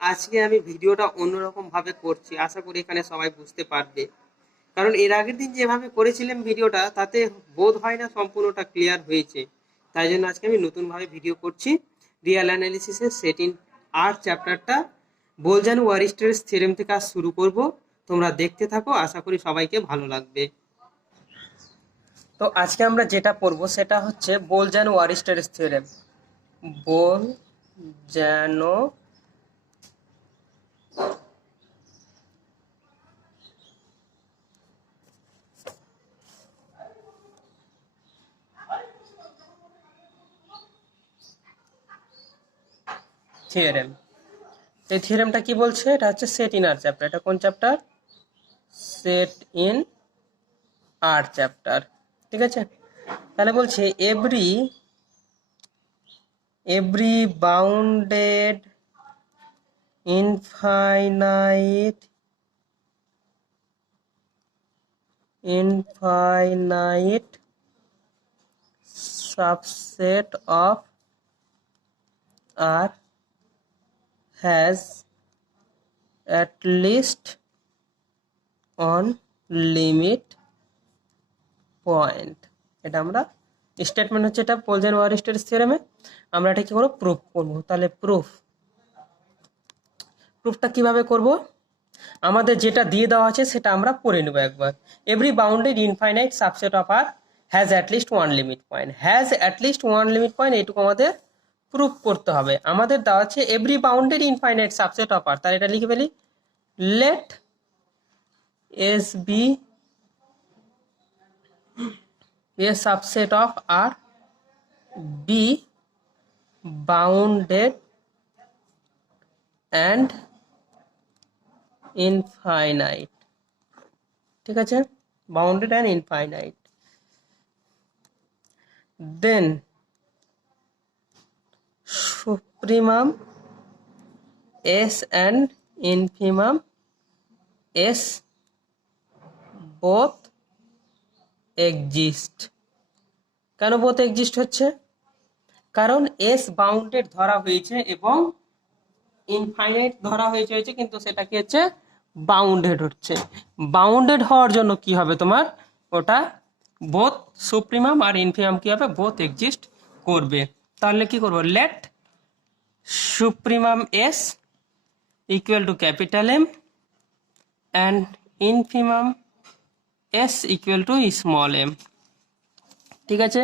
আজকে আমি ভিডিওটা অন্যরকম ভাবে করছি, আশা করি এখানে সবাই বুঝতে পারবে। কারণ এর আগের দিন যেভাবে করেছিলাম ভিডিওটা, তাতে বোধ হয় না সম্পূর্ণটা ক্লিয়ার হয়েছে। তাই জন্য আজকে আমি নতুন ভাবে ভিডিও করছি। রিয়াল অ্যানালিসিসের সেট ইন আর চ্যাপ্টারটা বোলজান ওয়ারিস্টারের থিওরেম থেকে আজ শুরু করব। তোমরা দেখতে থাকো, আশা করি সবাইকে ভালো লাগবে। তো আজকে আমরা যেটা পড়বো সেটা হচ্ছে বোলজান ওয়ারিস্টারের থিওরেম। Bolzano theorem. এই থিওরেমটা কি বলছে? এটা হচ্ছে সেট ইন আর চ্যাপ্টার। এটা কোন chapter? Set in R chapter. ঠিক আছে, তাহলে বলছে every bounded infinite subset of R has at least one limit point. এটা আমরা স্টেটমেন্ট হচ্ছে, এটা পোলজান ওয়ারিস্টারের থিওরেমে আমরা এটা কি করব? প্রুফ করব। তাহলে প্রুফটা কিভাবে করব? আমাদের যেটা দিয়ে দেওয়া আছে সেটা আমরা পড়ে নেব একবার। Every bounded infinite subset of R has at least one limit point. Has at least one limit point, এইটুকু আমাদের প্রুফ করতে হবে। আমাদের দেওয়া আছে every bounded infinite subset of R, তাহলে এটা লিখে ফেলি। Let S be a subset of R be bounded and infinite. ঠিক আছে, bounded and infinite. Then supremum s and infimum s both exist। কেন both exist হচ্ছে? কারণ s বাউন্ডেড ধরা হয়েছে এবং ইনফাইনাইট ধরা হয়েছে, কিন্তু সেটা কি হচ্ছে? বাউন্ডেড হচ্ছে। বাউন্ডেড হওয়ার জন্য কি হবে তোমার? ওটা বোথ সুপ্রিমাম আর ইনফিমাম কি হবে? বোথ এক্সিস্ট করবে। তাহলে কি করব? Let supremum s equal to capital M and infimum s equal to small m। ঠিক আছে,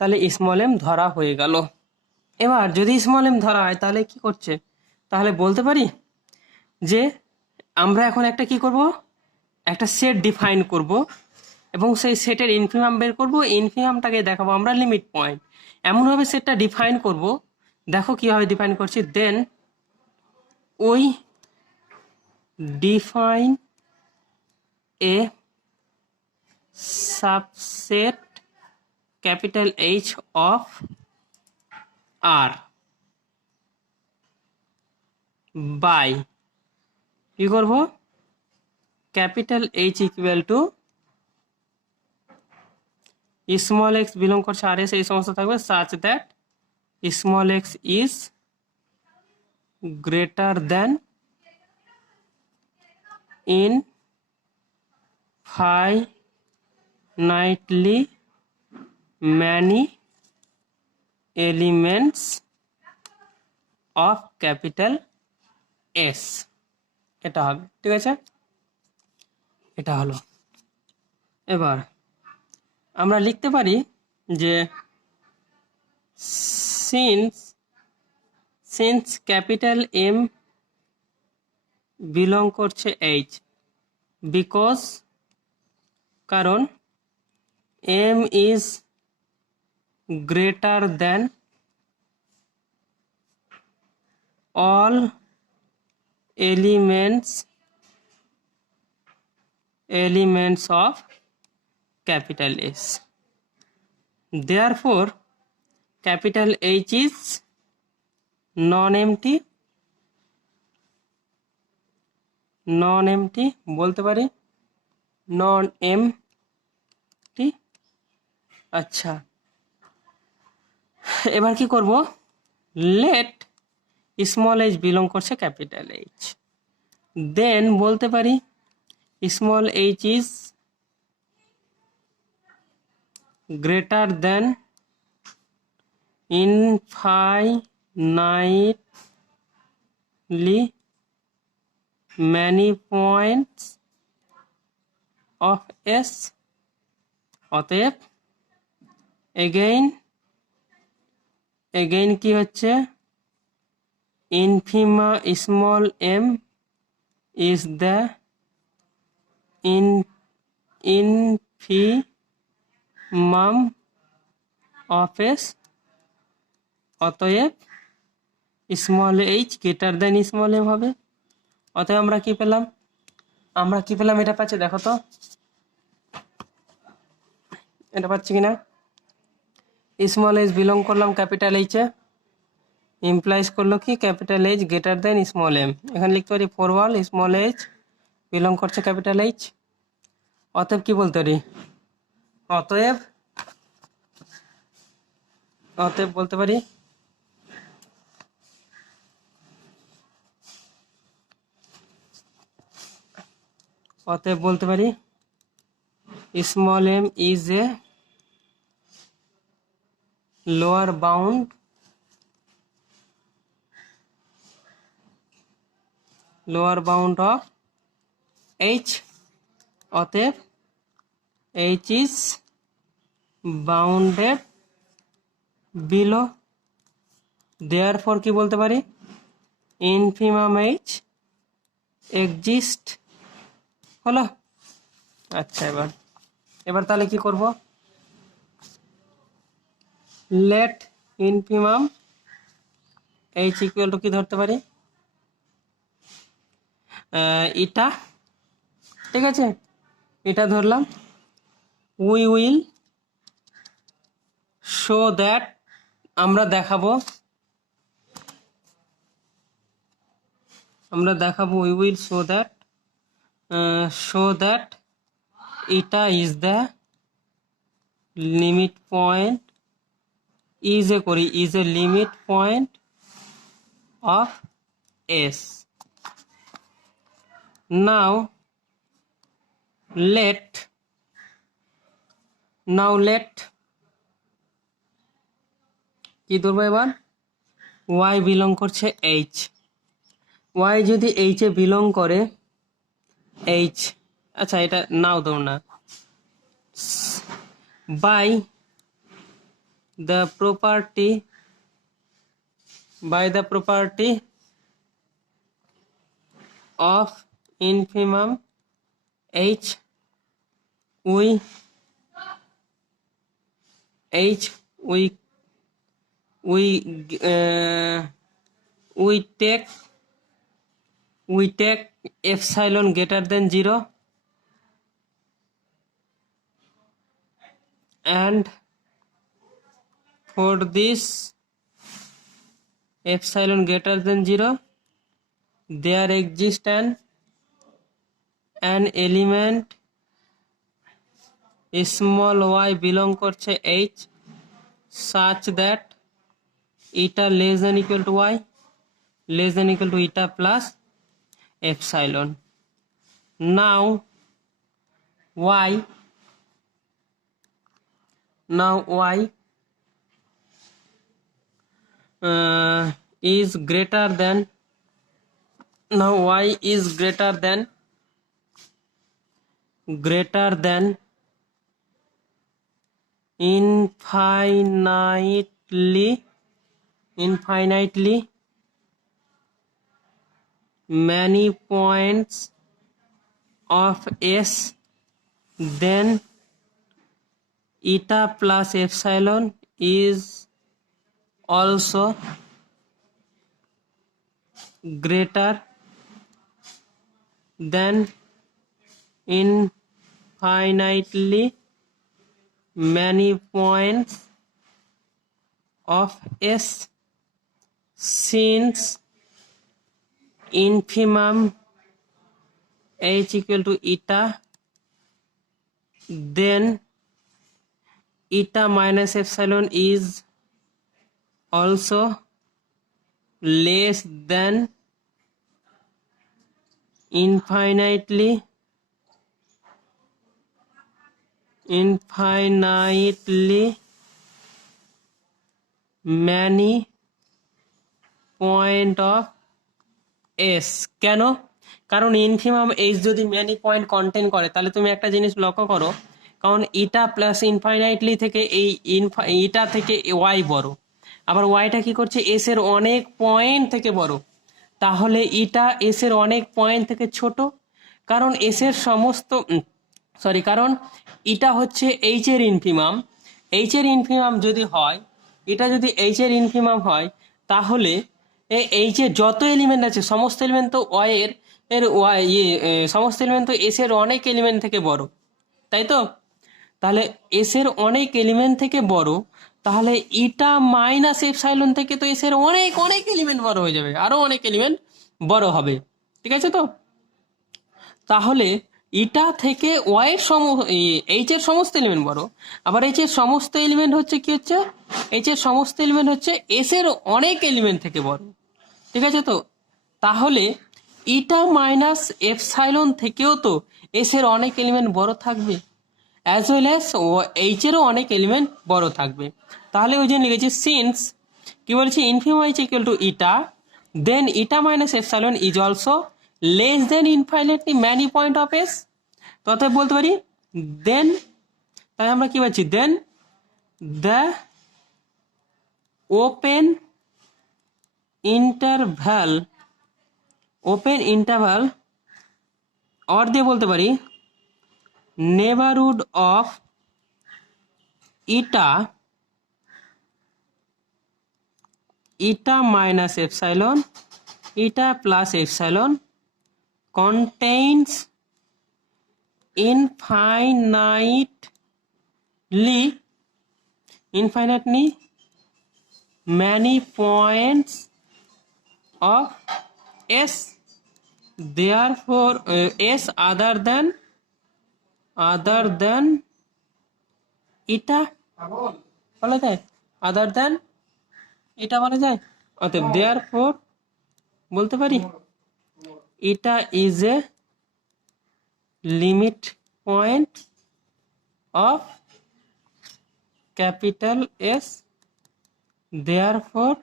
তাহলে স্মল এম ধরা হয়ে গেল। এবার যদি স্মল এম ধরা হয় তাহলে কি করছে? তাহলে বলতে পারি যে আমরা এখন একটা কি করব? একটা সেট ডিফাইন করব এবং সেই সেটের ইনফিমাম বের করব। ইনফিমামটাকে দেখাবো আমরা লিমিট পয়েন্ট। এমনভাবে সেটটা ডিফাইন করব, দেখো কিভাবে ডিফাইন করছি। দেন ওই define a subset capital H of R by কি করব? Capital H equal to small x belong করছে আর এস, এই সমস্ত থাকবে such that small x is greater then infinitely many elements of capital S। এটা হবে। ঠিক আছে, এটা হলো। এবার আমরা লিখতে পারি যে সিন্স ক্যাপিটাল এম বিলং করছে এইচ, বিকজ কারণ M is greater than all elements of capital S. Therefore capital H is non-empty বলতে পারি non-empty। আচ্ছা, এবার কি করব? লেট স্মল এইচ বিলং করছে ক্যাপিটাল এইচ। দেন বলতে পারি small H is greater then infinitely many points of S. অতএব again কি হচ্ছে small m is the infimum of S. অতএব small H greater than small M হবে। অতএব আমরা কি পেলাম এটা পাচ্ছি, দেখো তো এটা পাচ্ছি কিনা। স্মল এইচ বিলং করলাম ক্যাপিটাল এইচে, ইমপ্লাইজ করলো কি capital H greater than small M. এখানে লিখতে পারি for all small H belong করছে ক্যাপিটাল এইচ। অতএব কি বলতে পারি, অতএব বলতে পারি small M is a lower bound of H. অতএব H is bounded below, therefore কি বলতে পারি ইনফিমাম এইচ এক্সিস্ট হলো। আচ্ছা, এবার তাহলে কি করব, let infimum H equal to কি ধরতে পারি এটা, ঠিক আছে, এটা ধরলাম। উই উইল শো দ্যাট, আমরা দেখাবো উই উইল শো দ্যাট এটা is the limit point, is a limit point of S. Now let কি ধরবো এবার, ওয়াই বিলং করছে এইচ। ওয়াই যদি এইচে বিলং করে এইচ, আচ্ছা এটা নাও ধর না, by the property of infimum H we take epsilon greater than 0 and for this epsilon greater than 0 there exists an element small y belong করছে h such that eta less than equal to y less than equal to eta plus epsilon. Now y is greater than infinitely many points of S, then eta plus epsilon is also greater than infinitely many points of S, since infimum h equal to eta, then eta minus epsilon is also less than infinitely many point of s। কেন? কারণ infimum H যদি many point contain করে তাহলে তুমি একটা জিনিস লক্ষ্য করো, কারণ ইটা প্লাস ইনফাইনাইটলি থেকে এই ইটা থেকে ওয়াই বড়, আবার ওয়াইটা কি করছে এস এর অনেক পয়েন্ট থেকে বড়, তাহলে ইটা এস এর অনেক পয়েন্ট থেকে ছোট। কারণ এস এর সমস্ত কারণ ইটা হচ্ছে এইচ এর ইনফিমাম, এইচ এর ইনফিমাম যদি হয়, এটা যদি এইচ এর ইনফিমাম হয়, তাহলে এইচ এর যত এলিমেন্ট আছে সমস্ত এলিমেন্ট তো ওয়াই এর ওয়াই সমস্ত এলিমেন্ট তো এস এর অনেক এলিমেন্ট থেকে বড়, তাই তো? তাহলে এস এর অনেক এলিমেন্ট থেকে বড়, তাহলে ইটা মাইনাস এপসাইলন থেকে তো এস এর অনেক অনেক এলিমেন্ট বড় হয়ে যাবে, আরো অনেক এলিমেন্ট বড় হবে, ঠিক আছে তো? তাহলে ইটা থেকে ওয়াই এর এইচ এর সমস্ত এলিমেন্ট বড়, আবার এইচ এর সমস্ত এলিমেন্ট হচ্ছে কি হচ্ছে, এইচ এর সমস্ত এলিমেন্ট হচ্ছে এস এর অনেক এলিমেন্ট থেকে বড়, ঠিক আছে তো? তাহলে ইটা মাইনাস এপসাইলন থেকেও তো এস এর অনেক এলিমেন্ট বড় থাকবে, অ্যাজ ওয়েল অ্যাজ এইচ এরও অনেক এলিমেন্ট বড় থাকবে। তাহলে ওই জন্য লিখেছি সিন্স কি বলছি infinity is equal to eta, then eta minus epsilon is also less than infinitely many point of S. তো অতএব বলতে পারি দেন, তাই আমরা কি পাচ্ছি, then the open interval or দিয়ে বলতে পারি neighbourhood of eta minus epsilon eta plus epsilon contains infinitely many points of s, therefore s other than এটা বলা যায়, আদার দেন এটা বলা যায়। অতএব therefore বলতে পারি এটা is a limit point of capital S, therefore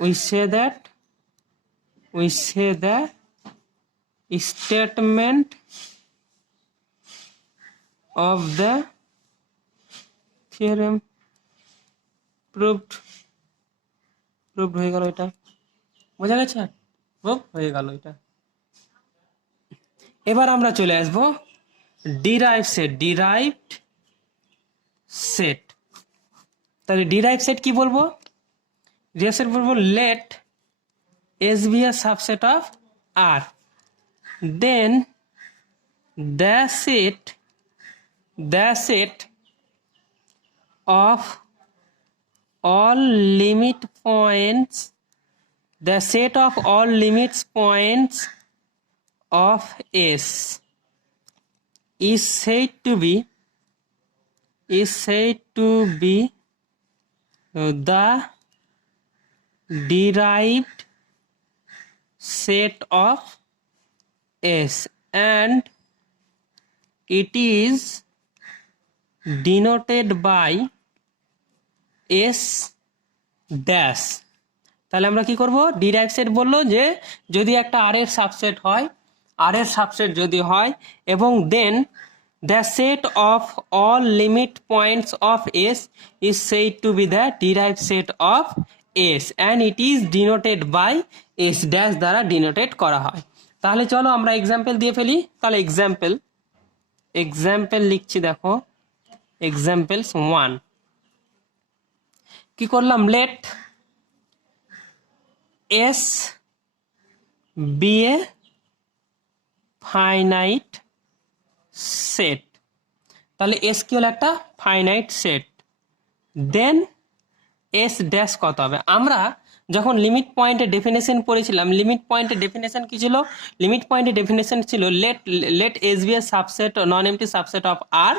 we say the statement of the theorem proved হয়ে গেল। এটা বোঝা গেছে? প্রুভ হয়ে গেল এটা। এবার আমরা চলে আসবো ডিরাইভড সেট। তাহলে ডিরাইভ সেট কি বলবো? ডিরাইভ সেট বলবো let S be a subset of R, then the set of all limit points of S is said to be the derived set of S, and it is denoted by S dash. তাহলে আমরা কি করব? Derive set বললো যে যদি একটা আর এর subset হয়, আর এর সাবসেট যদি হয়, এবং then the set of all limit points of S is said to be the derived set of S, and it is denoted by S dash দ্বারা ডিনোটেড করা হয়। তাহলে চলো আমরা এক্সাম্পল দিয়ে ফেলি। তাহলে এক্সাম্পল লিখছি, দেখো এক্সাম্পলস 1 কি করলাম, let S be a finite set. তাহলে এস কি হলো? একটা finite set. Then S dash কত হবে? আমরা যখন লিমিট পয়েন্টের ডেফিনেশন পড়েছিলাম, লিমিট পয়েন্টের ডেফিনেশন কি ছিল? লিমিট পয়েন্টের ডেফিনেশন ছিল let S be a subset non empty subset of R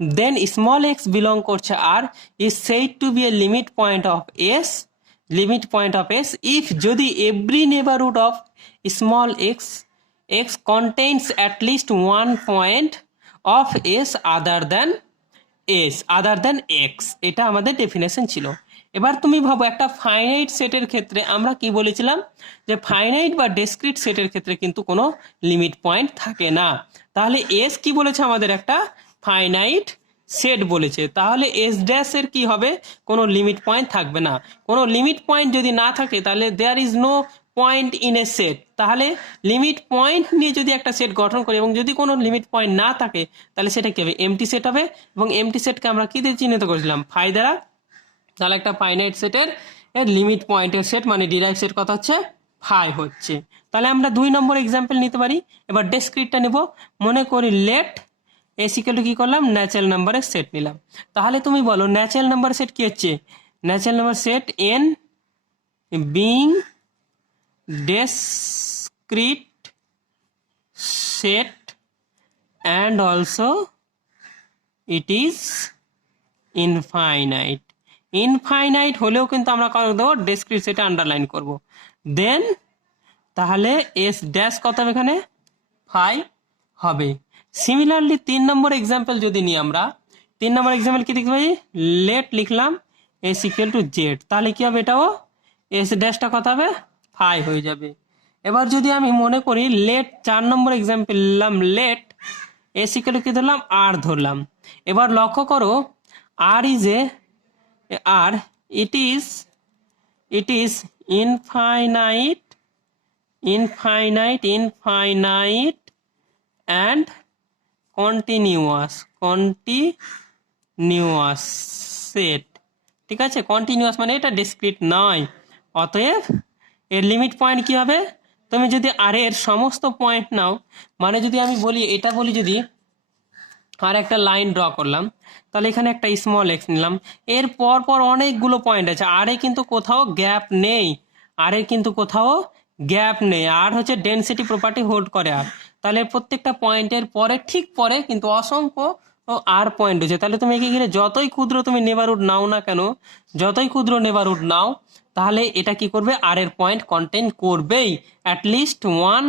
then small x belong করছে R is said to be a limit point of S, limit point of S if যদি every neighbourhood of small X X contains at least one point of S other than X. এটা আমাদের definition ছিল। এবার তুমি ভাবো একটা finite সেটের ক্ষেত্রে আমরা কি বলেছিলাম যে ফাইনাইট বা ডিসক্রিট সেটের ক্ষেত্রে কিন্তু কোনো লিমিট পয়েন্ট থাকে না। তাহলে এস কি বলেছে আমাদের একটা ফাইনাইট সেট বলেছে, তাহলে এস ড্যাশ এর কি হবে, কোনো লিমিট পয়েন্ট থাকবে না। কোনো লিমিট পয়েন্ট যদি না থাকে তাহলে there is no point in a set. তাহলে লিমিট পয়েন্ট নিয়ে যদি একটা সেট গঠন করি এবং যদি কোনো লিমিট পয়েন্ট না থাকে তাহলে সেটা কি হবে, এমটি সেট হবে। এবং এমটি সেটকে আমরা কি দিয়ে চিহ্নিত করেছিলাম, ফাই দ্বারা। তাহলে একটা ফাইনাইট সেটের লিমিট পয়েন্টের সেট মানে ডিরাইভ সেট কত হচ্ছে, ফাই হচ্ছে। তাহলে আমরা 2 নম্বর এক্সাম্পল নিতে পারি। এবার ডেসক্রিটটা নেব। মনে করি লেট এস ইকুয়াল টু কি করলাম, ন্যাচারাল নাম্বারের সেট নিলাম। তাহলে তুমি বলো ন্যাচারাল নাম্বার সেট কি হচ্ছে, natural number set N being discrete set and also it is infinite। Infinite হলেও কিন্তু আমরা কত দেবো, ডিসক্রিট সেটে আন্ডারলাইন করব। দেন তাহলে এস ড্যাশ কত হবে, এখানে ফাই হবে। সিমিলারলি 3 নম্বর এক্সাম্পল যদি নিই আমরা, 3 নম্বর এক্সাম্পল কি দেখতে পাই, লেট লিখলাম এস ইকুয়াল টু জেড, তাহলে কি হবে, এটাও এস ড্যাশটা কত হবে, ফাই হয়ে যাবে। এবার যদি আমি মনে করি লেট 4 নম্বর এক্সাম্পল নিলাম, লেট এস ইকুয়াল টু কি ধরলাম, আর ধরলাম। এবার লক্ষ্য করো R is a R it is infinite and continuous set. ঠিক আছে, কন্টিনিউয়াস মানে এটা ডিসক্রিট নয়, অতএব এর লিমিট পয়েন্ট কি হবে, তুমি যদি আর এর সমস্ত পয়েন্ট নাও, মানে যদি আমি বলি এটা বলি, যদি আর একটা লাইন ড্র করলাম, তাহলে এখানে একটা স্মল এক্স নিলাম, এর পর পর অনেকগুলো পয়েন্ট আছে, আরে কিন্তু কোথাও গ্যাপ নেই, আরে কিন্তু কোথাও গ্যাপ নেই, আর হচ্ছে ডেনসিটি প্রপার্টি হোল্ড করে আর। তাহলে প্রত্যেকটা পয়েন্টের পরে ঠিক পরে কিন্তু অসংখ্য আর পয়েন্ট রয়েছে। তাহলে তুমি একে ঘিরে যতই ক্ষুদ্র তুমি নেবারহুড নাও না কেন, যতই ক্ষুদ্র নেবারহুড নাও, তাহলে এটা কি করবে, আর এর পয়েন্ট কন্টেইন করবেই, অ্যাটলিস্ট 1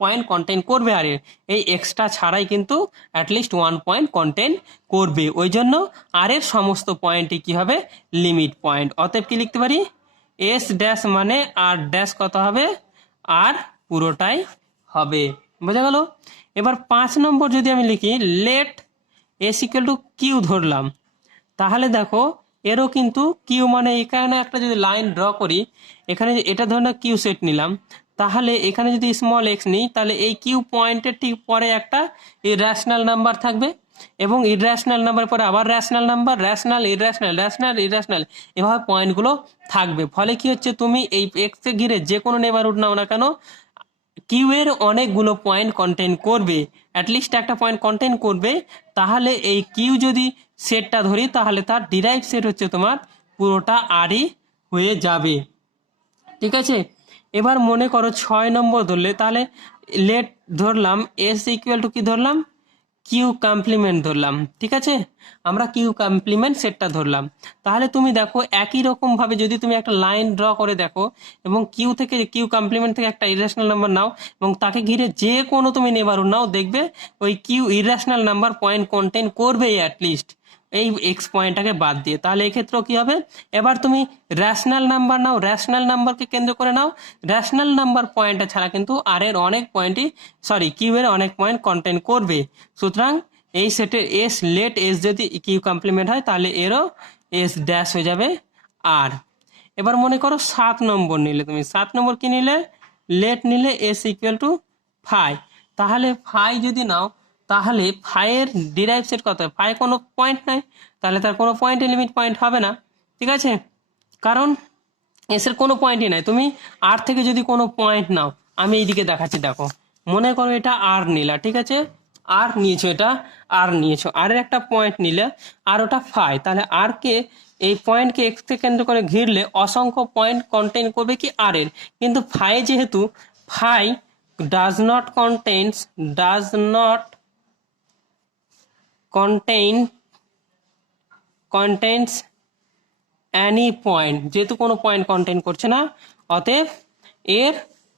পয়েন্ট কন্টেইন করবে, আর এই এক্সট্রা ছাড়াই কিন্তু অ্যাটলিস্ট 1 পয়েন্ট কন্টেইন করবে। ওই জন্য আর এর সমস্ত পয়েন্টই কি হবে, লিমিট পয়েন্ট। অতএব কি লিখতে পারি, এস ড্যাশ মানে আর ড্যাশ কত হবে, আর পুরোটাই হবে। বোঝা গেল। এবার 5 নম্বর যদি আমি লিখি let S equal to Q ধরলাম, তাহলে দেখো এরও কিন্তু কিউ মানে এখানে একটা যদি লাইন ড্র করি, এখানে এটা ধরে না কিউ সেট নিলাম, তাহলে এখানে যদি স্মল এক্স নিই, তাহলে এই কিউ পয়েন্টের ঠিক পরে একটা ইররেশনাল নাম্বার থাকবে, এবং ইররেশনাল নাম্বার পরে আবার rational number, rational irrational, rational irrational, এভাবে পয়েন্টগুলো থাকবে। ফলে কি হচ্ছে, তুমি এই এক্সকে ঘিরে যে কোনো নেবারহুড নাও না কেন, কিউ এর অনেকগুলো পয়েন্ট কন্টেইন করবে, অ্যাটলিস্ট একটা পয়েন্ট কন্টেইন করবে। তাহলে এই কিউ যদি সেটটা ধরি, তাহলে তার ডিরাইভ সেট হচ্ছে তোমার পুরোটা আরই হয়ে যাবে। ঠিক আছে, এবার মনে করো 6 নম্বর ধরলে, তাহলে লেট ধরলাম এস ইকুয়াল টু কি ধরলাম, কিউ কমপ্লিমেন্ট ধরলাম। ঠিক আছে, আমরা কিউ কমপ্লিমেন্ট সেটটা ধরলাম। তাহলে তুমি দেখো একই রকম ভাবে যদি তুমি একটা লাইন ড্র করে দেখো, এবং কিউ থেকে কিউ কমপ্লিমেন্ট থেকে একটা ইরেশনাল নাম্বার নাও, এবং তাকে ঘিরে যে কোনো তুমি নেবারহুড নাও, দেখবে ওই Q irrational number point contain করবেই অ্যাটলিস্ট এই এক্স পয়েন্টটাকে বাদ দিয়ে। তাহলে এক্ষেত্রেও কি হবে, এবার তুমি র্যাশনাল নাম্বার নাও, র্যাশনাল নাম্বারকে কেন্দ্র করে নাও, র্যাশনাল নাম্বার পয়েন্টটা ছাড়া কিন্তু আর এর অনেক পয়েন্টই কিউ এর অনেক পয়েন্ট কন্টেইন করবে। সুতরাং এই সেটের এস লেট এস যদি কিউ কমপ্লিমেন্ট হয়, তাহলে এরও এস ড্যাশ হয়ে যাবে আর। এবার মনে করো 7 নম্বর নিলে, তুমি 7 নম্বর কি নিলে, লেট নিলে এস ইকুয়াল টু ফাই। তাহলে ফাই যদি নাও, তাহলে ফাইয়ের ডিরাইভ সেট কত, ফাই কোনো পয়েন্ট নাই, তাহলে তার কোনো পয়েন্টে লিমিট পয়েন্ট হবে না। ঠিক আছে, কারণ এসের কোনো পয়েন্টই নাই। তুমি আর থেকে যদি কোনো পয়েন্ট নাও, আমি এইদিকে দেখাচ্ছি, দেখো মনে করো এটা আর নিলা, ঠিক আছে, আর নিয়েছো, এটা আর নিয়েছো, আর একটা পয়েন্ট নিলে, আর ওটা ফাই, তাহলে আর কে এই পয়েন্টকে এক্স কে কেন্দ্র করে ঘিরলে অসংখ্য পয়েন্ট কন্টেইন করবে কি আর এর, কিন্তু ফাই যেহেতু phi does not contains any point, যেহেতু কোনো পয়েন্ট কন্টেইন করছে না অতএব এর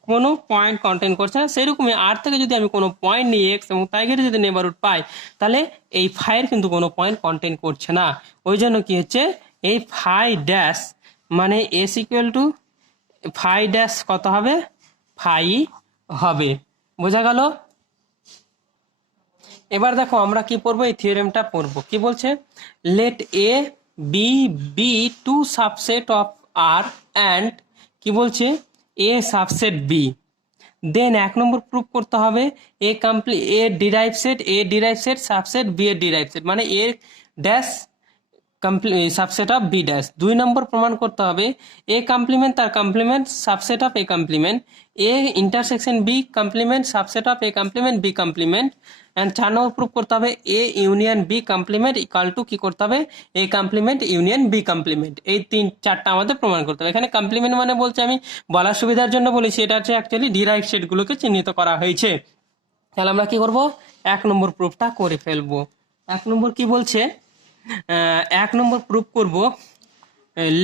কোনো পয়েন্ট কন্টেইন করছে না, সেরকমই আর থেকে যদি আমি কোনো পয়েন্ট নিই এক্স এবং তাই ঘিরে যদি নেবারহুড পাই তাহলে এই ফাইয়ের কিন্তু কোনো পয়েন্ট কন্টেইন করছে না। ওই জন্য কি হচ্ছে এই ফাই ড্যাশ মানে S equal to phi dash কত হবে, ফাই হবে। বোঝা গেল? এবার দেখো আমরা কি পড়বো, এই থিওরেমটা পড়বো। কি বলছে, let A B be two subset of R and কি বলছে A subset B, then 1 number proof করতে হবে A derive set subset B এর ডিরাইভ সেট মানে A dash subset of B dash. 2 number প্রমাণ করতে হবে এ কমপ্লিমেন্ট তার complement subset of A complement, A intersection B complement subset of A complement B complement. And 4 number proof করতে হবে A union B complement equal to কি করতে হবে A complement union B complement. এই 3-4টা আমাদের প্রমাণ করতে হবে। এখানে কমপ্লিমেন্ট মানে বলছে, আমি বলার সুবিধার জন্য বলেছি, এটা হচ্ছে অ্যাকচুয়ালি ডিরাইভ সেটগুলোকে চিহ্নিত করা হয়েছে। তাহলে আমরা কি করব 1 নম্বর প্রুফটা করে ফেলবো। 1 নম্বর কি বলছে, 1 নম্বর প্রুফ করব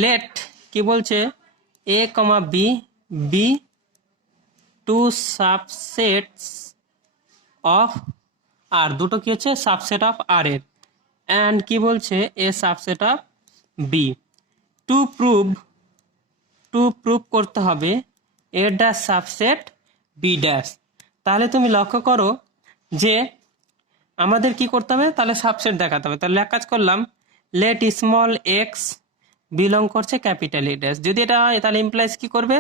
লেট কি বলছে A comma B be two subsets of R, দুটো কি হচ্ছে সাবসেট অফ আর এর, অ্যান্ড কি বলছে A subset of B. To prove করতে হবে A dash subset B dash. তাহলে তুমি লক্ষ্য করো যে আমাদের কি করতে হবে, তাহলে সাবসেট দেখাতে হবে। তাহলে এক কাজ করলাম, লেট স্মল এক্স বিলং করছে ক্যাপিটাল এ ড্যাশ। যদি এটা হয় তাহলে ইমপ্লাইজ কি করবে,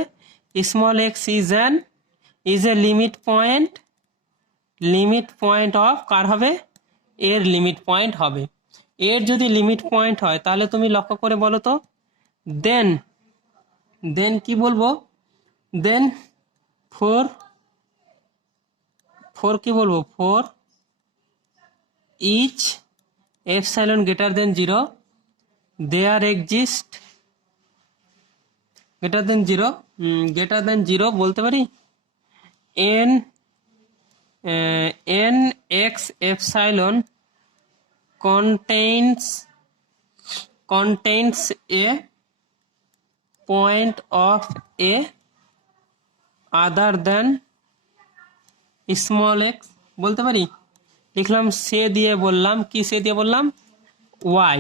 small x is a limit point of কার হবে, এর লিমিট পয়েন্ট হবে। এর যদি লিমিট পয়েন্ট হয় তাহলে তুমি লক্ষ্য করে বলো তো, দেন কি বলবো, দেন ফোর কি বলবো, for each epsilon greater than 0 there exist greater than 0 বলতে পারি N x epsilon contains a point of a other than small x বলতে পারি। লিখলাম সে দিয়ে বললাম, কি সে দিয়ে বললাম y,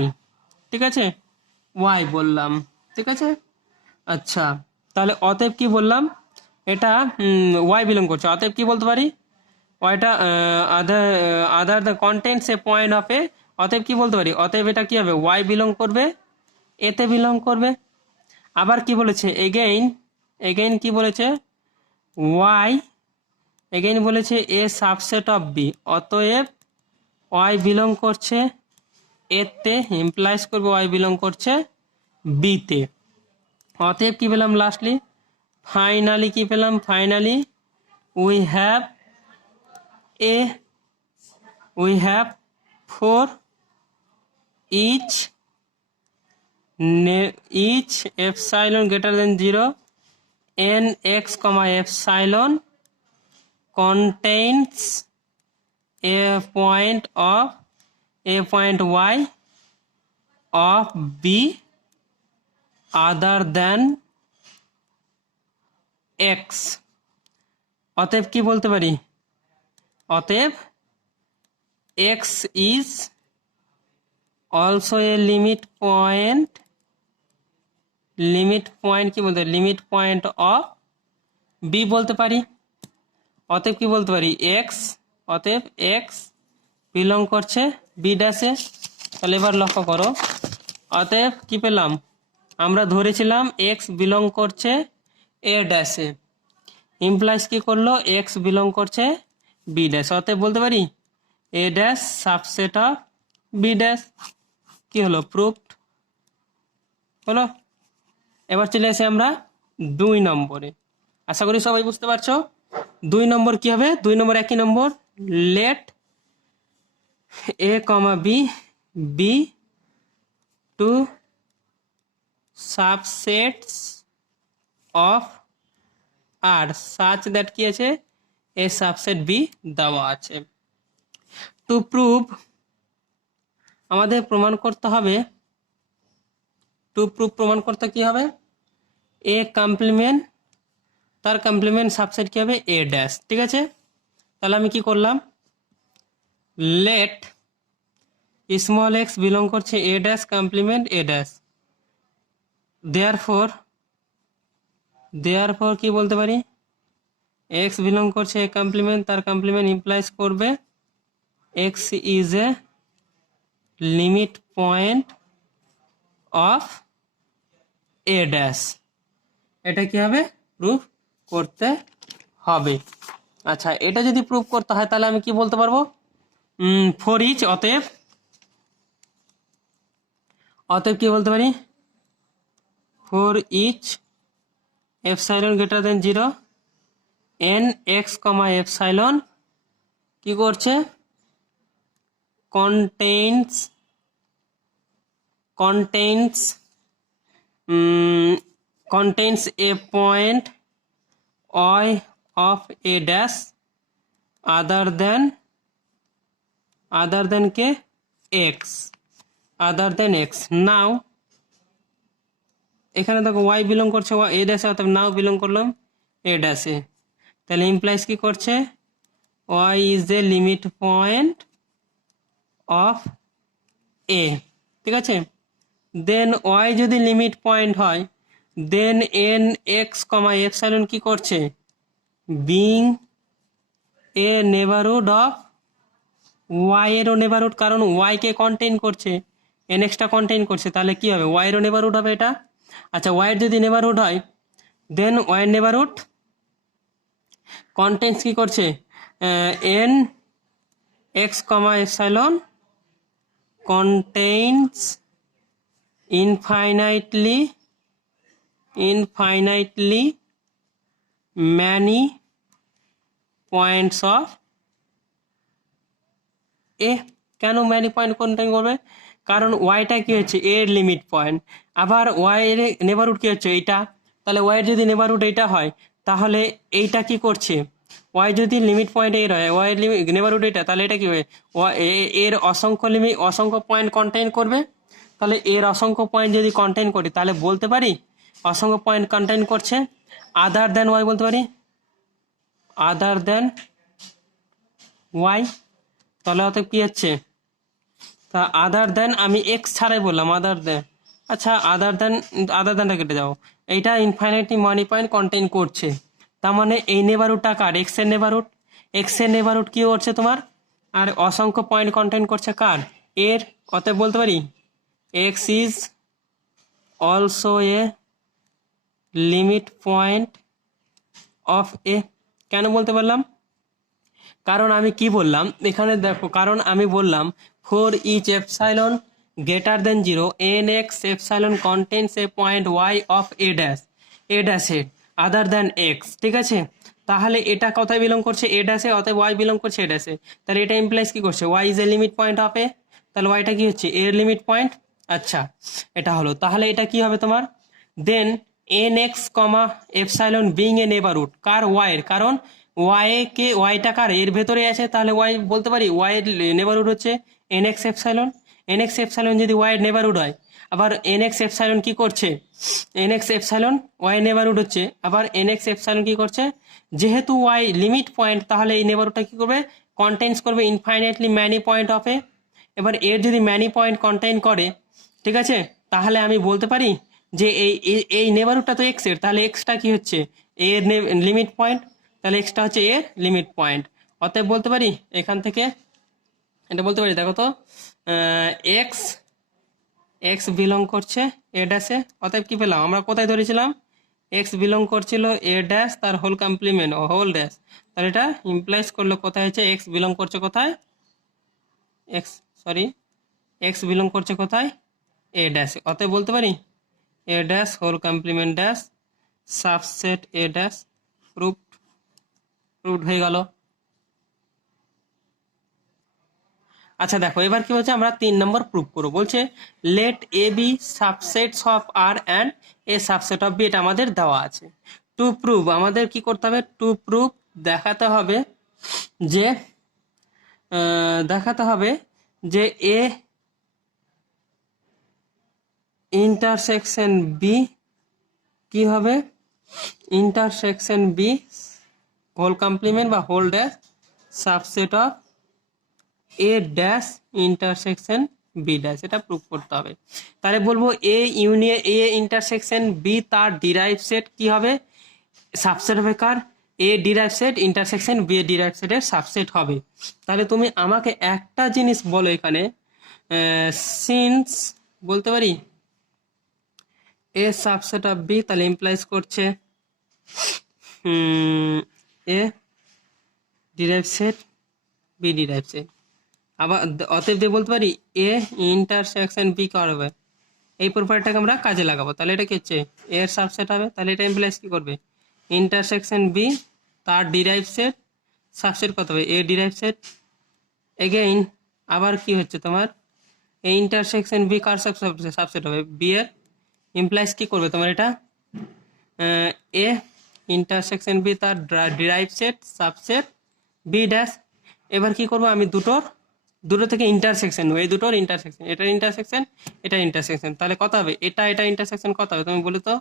ঠিক আছে, y বললাম, ঠিক আছে। আচ্ছা তাহলে অতএব কি বললাম, এটা y বিলং করছে, অতএব কি বলতে পারি, ওইটা other the contents A point of A, অতএব কি বলতে পারি, অতএব এটা কি হবে ওয়াই বিলং করবে এতে বিলং করবে। আবার কি বলেছে এগেইন কি বলেছে ওয়াই, এগেইন বলেছে এ সাবসেট অফ বি, অতএব ওয়াই বিলং করছে এতে, ইমপ্লাইজ করবে ওয়াই বিলং করছে বিতে। অতএব কি পেলাম লাস্টলি, ফাইনালি কি পেলাম, finally we have for each epsilon greater than 0 n x comma epsilon contains a point y of b other than x। অতএব কি বলতে পারি, অতএব x is also a limit point কি বলতে পারি, লিমিট পয়েন্ট অফ বি বলতে পারি। অতএব কি বলতে পারি অতএব এক্স বিলং করছে বি ড্যাশে। তাহলে এবার লক্ষ্য করো, অতএব কি পেলাম, আমরা ধরেছিলাম এক্স বিলং করছে এ ড্যাশে, ইমপ্লাইজ কি করলো এক্স বিলং করছে বি ড্যাশ। অতএব বলতে পারি A dash subset of B dash. কি হলো, প্রুফড হলো। এবার চলে আসি আমরা 2 নম্বরে। আশা করি সবাই বুঝতে পারছো। 2 নম্বর কি হবে, 2 নম্বর একই নম্বর, let A comma B two subsets of R such that কি আছে এ সাবসেট বি দেওয়া আছে। টু প্রুভ আমাদের প্রমাণ করতে হবে, টু প্রুফ প্রমাণ করতে কি হবে, এ কমপ্লিমেন্ট, তার কমপ্লিমেন্ট সাবসেট কি হবে, এ ড্যাশ। ঠিক আছে, তাহলে আমি কি করলাম, লেট স্মল এক্স বিলং করছে A dash complement A dash, therefore কি বলতে পারি, এক্স বিলং করছে এ কমপ্লিমেন্ট, তার কমপ্লিমেন্ট ইমপ্লাইজ করবে x is a limit point of A dash. এটা কি হবে, প্রুফ করতে হবে। আচ্ছা, এটা যদি প্রুফ করতে হয় তাহলে আমি কি বলতে পারবো, ফর ইচ, অতএব কি বলতে পারি, for each epsilon greater than 0 N x comma epsilon কি করছে, contains a point y of A dash other than কে এক্স, নাও এখানে দেখো ওয়াই বিলং করছে এ ড্যাশে, অর্থাৎ নাও বিলং করলাম এ ড্যাশে, তাহলে ইমপ্লাইজ কি করছে, y is a limit point of A. ঠিক আছে, দেন ওয়াই যদি লিমিট পয়েন্ট হয়, then N x comma epsilon কি করছে, being a neighbourhood of y এরও নেবারহুড, কারণ ওয়াই কে কন্টেইন করছে, এন এক্সটা কন্টেইন করছে, তাহলে কি হবে, ওয়াই এরও নেবারহুড হবে এটা। আচ্ছা, ওয়াই এর যদি নেবারহুড হয়, দেন ওয়াই এর নেবারহুড কন্টেইনস কি করছে, N x comma epsilon contains infinitely many points of a। কেন ম্যানি পয়েন্ট কন্টেইন করবে, কারণ ওয়াইটা কি হচ্ছে এর লিমিট পয়েন্ট, আবার ওয়াই এর নেবারহুড কি হচ্ছে এইটা, তাহলে ওয়াই এর যদি নেবারহুড এইটা হয়, তাহলে এইটা কি করছে, ওয়াই যদি লিমিট পয়েন্ট এর হয়, ওয়াই এর নেবারহুড এটা, তাহলে এটা কি হবে, এর অসংখ্য পয়েন্ট কন্টেইন করবে। তাহলে এর অসংখ্য পয়েন্ট যদি কন্টেইন করি, তাহলে বলতে পারি অসংখ্য পয়েন্ট কন্টেইন করছে, আদার দেন ওয়াই বলতে পারি, আদার দেন ওয়াই। তাহলে অতএব কি হচ্ছে, তা আদার দেন আমি এক্স ছাড়াই বললাম আদার দেন, আচ্ছা আদার দেনটা কেটে যাও, এইটা ইনফাইনাইটলি মানি পয়েন্ট কন্টেইন করছে, তার মানে এই নেবারহুডটা কার, এক্স এর নেবারহুড কি করছে তোমার, আর অসংখ্য পয়েন্ট কন্টেইন করছে কার, এর, অতএব বলতে পারি x is also a limit point of A. কেন বলতে পারলাম, কারণ আমি কি বললাম এখানে দেখো, কারণ আমি বললাম for each epsilon greater than 0 N x epsilon contains a point y of A ড্যাশে আদার দেন এক্স। ঠিক আছে, তাহলে এটা কোথায় বিলং করছে, এ ড্যাশে, অতএব ওয়াই বিলং করছে এ ড্যাশে, তাহলে এটা ইমপ্লাইজ কি করছে, y is a limit point of A, তাহলে ওয়াইটা কি হচ্ছে এর লিমিট পয়েন্ট। আচ্ছা, এটা হলো, তাহলে এটা কি হবে তোমার, then N x comma epsilon being a neighbourhood কার, ওয়াই এর, কারণ ওয়াইটা কার এর ভেতরে আছে, তাহলে ওয়াই বলতে পারি ওয়াই এর নেবারহুড হচ্ছে এন এক্স এপসাইলন যদি ওয়াই এর নেবারহুড হয়, আবার এন এক্স এপসাইলন কি করছে, N x epsilon Y neighbourhood হচ্ছে, আবার এন এক্স এপসাইলন কি করছে, যেহেতু ওয়াই লিমিট পয়েন্ট, তাহলে এই নেবারহুডটা কি করবে, কন্টেইনস করবে ইনফাইনাইটলি ম্যানি পয়েন্ট অফ এ। এবার এর যদি ম্যানি পয়েন্ট কন্টেইন করে, ঠিক আছে, তাহলে আমি বলতে পারি যে এই নেবারহুডটা তো এক্স এর, তাহলে এক্সটা কি হচ্ছে এর লিমিট পয়েন্ট, তাহলে এক্সটা হচ্ছে এর লিমিট পয়েন্ট। অতএব বলতে পারি এখান থেকে এটা বলতে পারি, দেখো তো এক্স বিলং করছে এ ড্যাশে, অতএব কি পেলাম আমরা, কোথায় ধরেছিলাম এক্স বিলং করছিল এ ড্যাশ তার হোল কমপ্লিমেন্ট ও হোল ড্যাশ, তাহলে এটা ইমপ্লাইজ করলো কোথায় হচ্ছে এক্স বিলং করছে কোথায়, এক্স বিলং করছে কোথায় এ ড্যাশে, অতএব বলতে পারি A dash whole complement dash subset A dash proved হয়ে গেল। আচ্ছা দেখো, এবার কি হচ্ছে, আমরা 3 নম্বর প্রুফ করবো, বলছে let A B subsets of R and A subset of B, এটা আমাদের দেওয়া আছে। টু প্রুভ আমাদের কি করতে হবে, টু প্রুভ দেখাতে হবে যে এ ইন্টারসেকশন বি কি হবে, ইন্টারসেকশন বি হোল কমপ্লিমেন্ট বা whole dash subset of A dash intersection B dash, এটা প্রুভ করতে হবে। তাহলে বলবো A union A intersection B তার ডিরাইভ সেট কি হবে, সাবসেট হবে কার, A derive set intersection B derived সেটের সাবসেট হবে। তাহলে তুমি আমাকে একটা জিনিস বলো এখানে, সিন্স বলতে পারি এ সাবসেট অফ বি, তাহলে ইমপ্লাইজ করছে A derive set B derived set. আবার অতএব দিয়ে বলতে পারি এ ইন্টারসেকশন বি কার হবে, এই প্রপার্টিটাকে আমরা কাজে লাগাবো। তাহলে এটা কি হচ্ছে এর সাবসেট হবে, তাহলে এটা ইমপ্লাইজ কি করবে, ইন্টারসেকশন বি তার ডিরাইভ সেট সাবসেট কত হবে, এ ডিরাইভ সেট। এগেইন আবার কি হচ্ছে তোমার, এই ইন্টারসেকশন বি কার সাবসেট হবে, বি এর, ইমপ্লাইজ কি করবে তোমার এটা এ ইন্টারসেকশন বি তার derive set subset B dash. এবার কি করবো আমি দুটো থেকে ইন্টারসেকশন, এই দুটোর ইন্টারসেকশন, এটার ইন্টারসেকশন এটার ইন্টারসেকশন, তাহলে কত হবে, এটা ইন্টারসেকশন কত হবে তুমি বলো তো,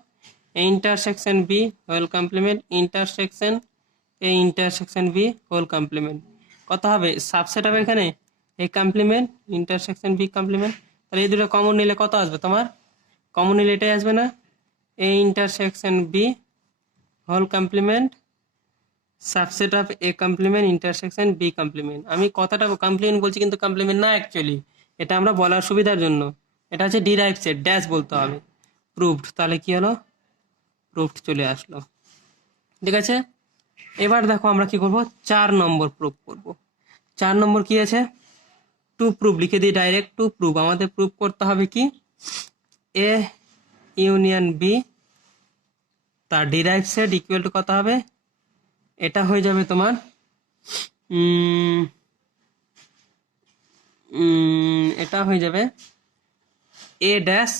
intersection B whole complement intersection A intersection B whole complement কত হবে, সাবসেট হবে এখানে A complement intersection B complement. তাহলে এই দুটো কমন নিলে কত আসবে তোমার, কমন নিলে এটাই আসবে না, A intersection B whole complement subset of A complement intersection B complement. আমি কথাটা কমপ্লিমেন্ট বলছি কিন্তু কমপ্লিমেন্ট না অ্যাকচুয়ালি, এটা আমরা বলার সুবিধার জন্য, এটা হচ্ছে ডিরাইভ সেট ড্যাশ বলতে হবে, প্রুভড। তাহলে কি হলো, প্রুভড চলে আসলো, ঠিক আছে। এবার দেখো আমরা কি করব, 4 নম্বর প্রুভ করব। 4 নম্বর কি আছে, টু প্রুভ লিখে দিই ডাইরেক্ট, টু প্রুভ আমাদের প্রুভ করতে হবে কি, এ ইউনিয়ন বি তার ডিরাইভ সেট ইকুয়াল টু কত হবে, এটা হয়ে যাবে তোমার এটা হয়ে যাবে এ ড্যাশ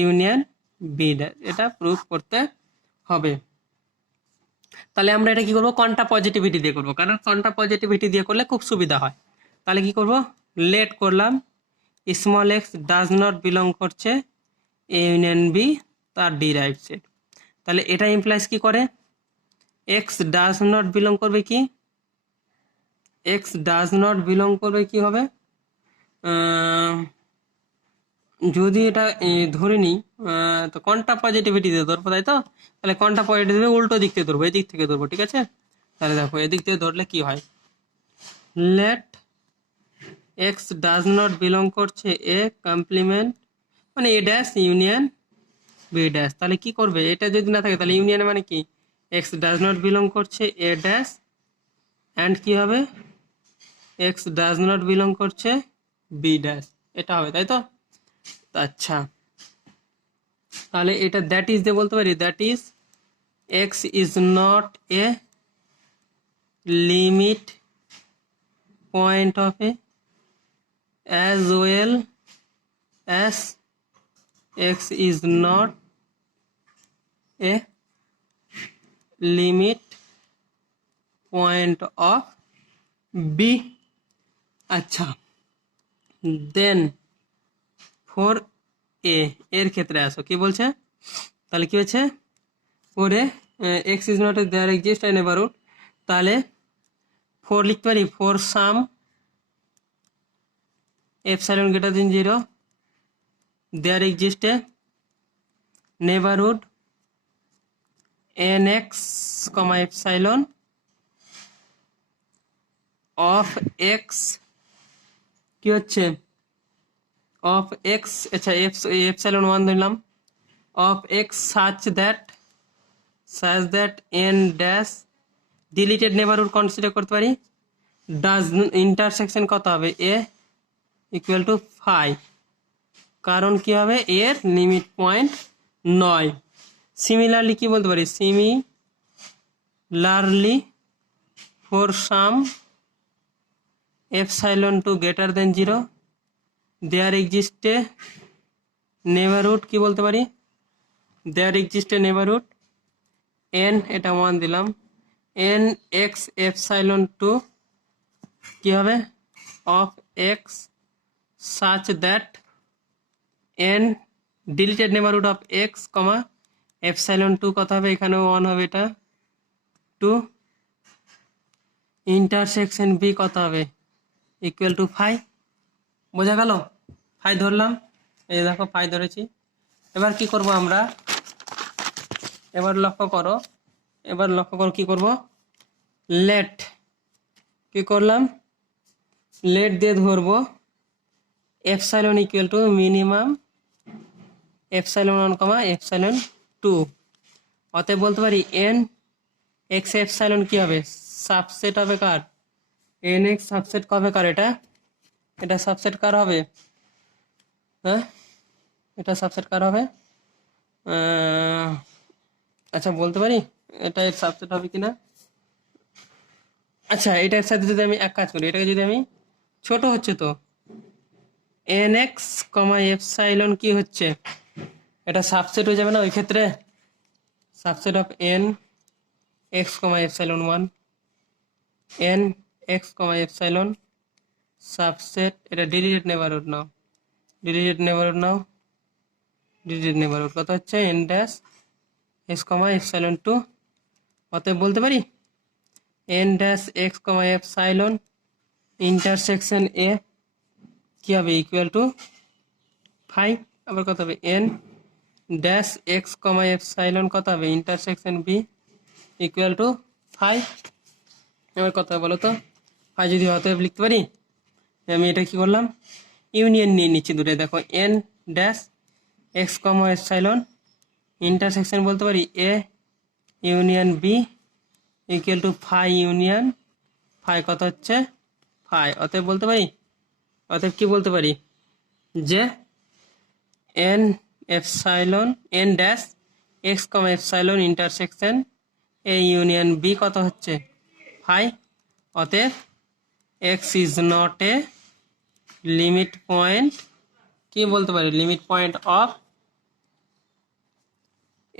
ইউনিয়ন বি ড্যাশ, এটা প্রুভ করতে হবে। তাহলে আমরা এটা কি করব, কোয়ান্টা পজিটিভিটি দিয়ে করব, কারণ কোয়ান্টা পজিটিভিটি দিয়ে করলে খুব সুবিধা হয়। তাহলে কি করব, লেট করলাম small x does not belong করছে এ ইউনিয়ন বি তার ডিরাইভ সেট। তাহলে এটা ইমপ্লাইজ কি করে, এক্স ডাজ নট বিলং করবে কি, এক্স ডাজ নট বিলং করবে কি হবে, যদি এটা ধরে নিই তো কোয়ান্টা পজিটিভিটি দিয়ে ধরবো তাই তো, তাহলে কোয়ান্টা পজিটিভিটি উল্টো দিক থেকে ধরবো, এই দিক থেকে ধরবো, ঠিক আছে। তাহলে দেখো এদিক থেকে ধরলে কি হয়, let X does not belong করছে এ কমপ্লিমেন্ট মানে A dash union B dash. তাহলে কি করবে, এটা যদি না থাকে তাহলে ইউনিয়ন মানে কি, এক্স ডাজ নট বিলং করছে এ ড্যাশ অ্যান্ড কি হবে, এক্স ডাজ নট বিলং করছে বি ড্যাশ, এটা হবে তাই তো। আচ্ছা তাহলে এটা দ্যাট ইজ দিয়ে বলতে পারি, that is x is not a limit point of A as well as x is not a limit point of b। আচ্ছা দেন ফর এ এর ক্ষেত্রে আসো, কি বলছে, তাহলে কি হচ্ছে ফোরে X is not there exist a neighbourhood, তাহলে ফোর লিখতে পারি, for some epsilon greater than 0 there exists a neighborhood nx epsilon of x কি হচ্ছে of x, আচ্ছা epsilon 1 ধরলাম, of x such that n dash deleted neighborhood consider করতে পারি, does intersection কত হবে a ইকুয়াল টু 5, কারণ কি হবে এর লিমিট পয়েন্ট 9। সিমিলারলি কি বলতে পারি, similarly for some epsilon two greater than 0 there exist a neighbourhood, কি বলতে পারি, there exist a neighbourhood N, এটা 1 দিলাম, এন এক্স এপসাইলন টু কি হবে of X such that n deleted neighbourhood of X comma epsilon two কত হবে, এখানেও 1 হবে, এটা 2 ইন্টারসেকশন বি কত হবে ইকুয়াল টু 5। বোঝা গেল? 5 ধরলাম, এই দেখো 5 ধরেছি। এবার কি করব আমরা, এবার লক্ষ্য করো কি করব, লেট কি করলাম, লেট দিয়ে ধরবো epsilon equal to minimum epsilon 1 comma epsilon 2। অতএব বলতে পারি এন এক্স এপসাইলন কি হবে, সাবসেট হবে কার, এন এক্স সাবসেট কবে কার, এটা সাবসেট কার হবে, হ্যাঁ এটা সাবসেট কার হবে, আচ্ছা বলতে পারি এটা এর সাবসেট হবে কিনা। আচ্ছা এটার সাথে যদি আমি এক কাজ করি, এটাকে যদি আমি ছোট হচ্ছে তো এন এক্স কমা এপসাইলন কি হচ্ছে, এটা সাবসেট হয়ে যাবে না ওই ক্ষেত্রে, subset of N x comma epsilon 1 N x comma epsilon subset, এটা ডিলিটেড নেবারহুড নাও, ডিলিটেড নেবারহুড কত হচ্ছে N dash X comma epsilon 2। অতএব বলতে পারি N dash X comma epsilon intersection এ কি হবে ইকুয়াল টু 5। আবার কত হবে N dash X comma epsilon কত হবে ইন্টারসেকশন বি ইকুয়াল টু 5। এবার কত বলো তো, 5 যদি অতএব লিখতে পারি, আমি এটা কি করলাম ইউনিয়ন নিয়ে নিচ্ছি দূরে, দেখো N dash X comma epsilon intersection বলতে পারি A union B equal to 5 union 5 কত হচ্ছে 5। অতএব বলতে পারি, অতএব কি বলতে পারি যে N epsilon N dash X comma epsilon intersection A union B কত হচ্ছে 5। অতএব X is not a limit point, কি বলতে পারি limit point of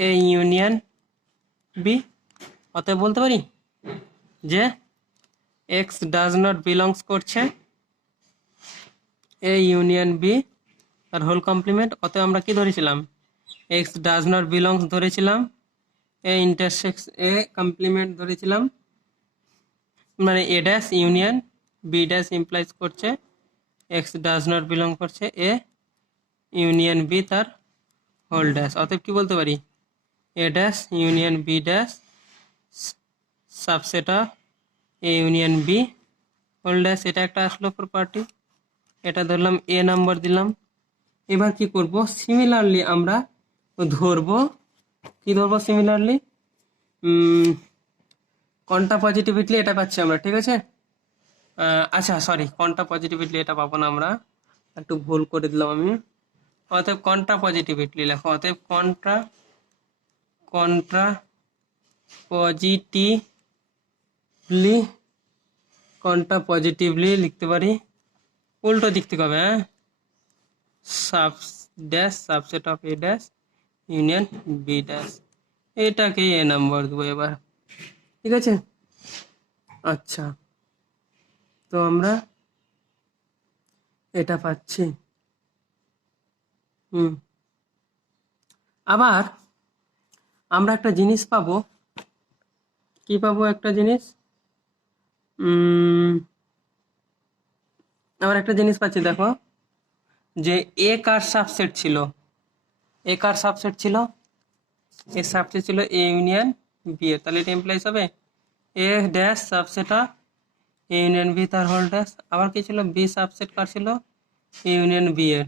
A union B. অতএব বলতে পারি যে এক্স ডাজ নট বিলংস করছে এ ইউনিয়ন বি আর হোল কমপ্লিমেন্ট। অতএব আমরা কি ধরেছিলাম, এক্স ডাজ নট বিলংস ধরেছিলাম, এ ইন্টারসেক্স এ কমপ্লিমেন্ট ধরেছিলাম, মানে A dash union B dash implies করছে এক্স ডাজ নট বিলং করছে এ ইউনিয়ন বি তার হোল ড্যাশ। অতএব কি বলতে পারি A dash union B dash subset of A union B whole dash, এটা একটা আসলো প্রপার্টি, এটা ধরলাম এ নাম্বার দিলাম। এবার কি করব, সিমিলারলি আমরা ধরবো, কি ধরবো সিমিলারলি, কোনটা পজিটিভিটলি এটা পাচ্ছি আমরা, ঠিক আছে। আচ্ছা সরি, কোনটা পজিটিভিটলি এটা পাবো না আমরা, একটু ভুল করে দিলাম আমি। অতএব কোনটা পজিটিভিটলি লেখো, অতএব কোনটা পজিটিভলি, কোনটা পজিটিভলি লিখতে পারি উল্টো দিক থেকে হবে, হ্যাঁ sub dash subset of A dash union B dash, এটাকে এ নাম্বার দেবো এবার, ঠিক আছে। আচ্ছা তো আমরা এটা পাচ্ছি, আবার আমরা একটা জিনিস পাবো, কি পাবো একটা জিনিস, আবার একটা জিনিস পাচ্ছি, দেখো যে এ কার সাবসেট ছিল, এ কার সাবসেট ছিল, এ সাবসেট ছিল এ ইউনিয়ন বি এর, তাহলে এটা ইমপ্লাইজ হবে A dash subset of A union B তার হোল ড্যাশ। আবার কি ছিল, বি সাবসেট কার ছিল এ ইউনিয়ন বি এর,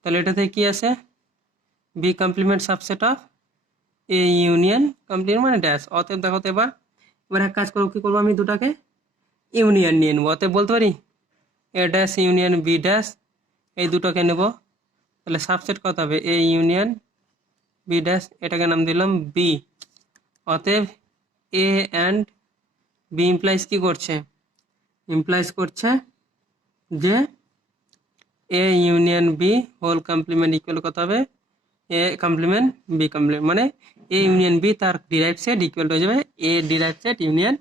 তাহলে এটাতে কি আছে B complement subset of A union complement মানে ড্যাশ। অতএব দেখো তো এবার এক কাজ করবো, কি করবো আমি দুটাকে ইউনিয়ন নিয়ে নেবো। অতএব বলতে পারি A dash union B dash, এই দুটোকে নেব, তাহলে সাবসেট কত হবে এ ইউনিয়ন বি ড্যাশ, এটাকে নাম দিলাম বি। অতএব এ অ্যান্ড বি ইমপ্লাইজ কি করছে, ইমপ্লাইজ করছে যে A union B whole complement equal কত হবে এ কমপ্লিমেন্ট বি কমপ্লিমেন্ট, মানে এ ইউনিয়ন বি তার ডিরাইভ সেট ইকুয়াল হয়ে যাবে A derive set union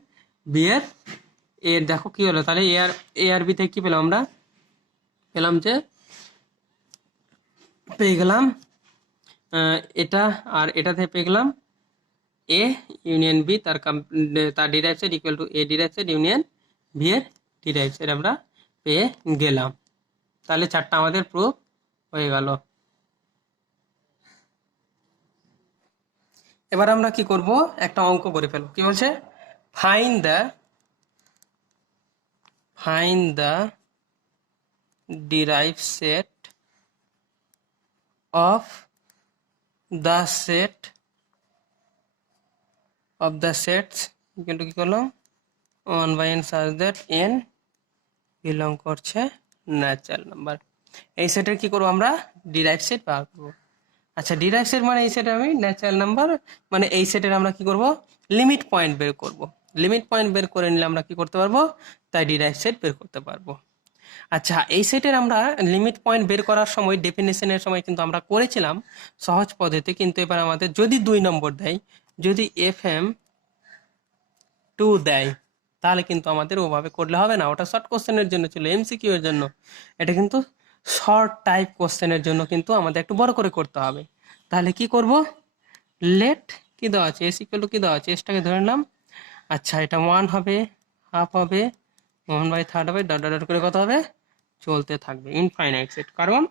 B এর। এর দেখো কি হলো, তাহলে এ আর বি থেকে কি পেলাম আমরা, পেলাম যে পেয়ে গেলাম এটা আর এটা থেকে পেয়ে গেলাম এ ইউনিয়ন বি তার derive set equal to A derive set union B এর ডিরাইভ সেট আমরা পেয়ে গেলাম। তাহলে চারটা আমাদের প্রুফ হয়ে গেল। এবার আমরা কি করব, একটা অঙ্ক করে ফেলব। কি বলছে, find the derived set of the set কিন্তু কি করলাম 1/n such that n belong করছে ন্যাচারাল নাম্বার। এই সেটের কি করবো আমরা ডিরাইভ সেট বার করবো। আচ্ছা, ডিরাইভ সেট মানে এই সেটে আমি ন্যাচারাল নাম্বার মানে এই সেটের আমরা কি করব লিমিট পয়েন্ট বের করব। লিমিট পয়েন্ট বের করে নিলে আমরা কি করতে পারবো, তাই ডিরাইভ সেট বের করতে পারবো। আচ্ছা, এই সেটের আমরা লিমিট পয়েন্ট বের করার সময় ডেফিনেশনের সময় কিন্তু আমরা করেছিলাম সহজ পদ্ধতি, কিন্তু এবার আমাদের যদি 2 নম্বর দেয়, যদি FM2 দেয়, তাহলে কিন্তু আমাদের ওভাবে করলে হবে না। ওটা শর্ট কোশ্চেনের জন্য ছিল, এমসিকিউ এর জন্য। এটা কিন্তু শর্ট টাইপ কোশ্চেনের জন্য কিন্তু আমাদের একটু বড় করে করতে হবে। তাহলে কি করব, লেট কি দেওয়া আছে, এস ইকুয়াল টু কি দেওয়া আছে, এসটাকে ধরে নিলাম। আচ্ছা, এটা 1 হবে, হাফ হবে, 1/3 হবে, ডট ডট করে কত হবে, চলতে থাকবে ইনফাইনাইট সেট। কারণ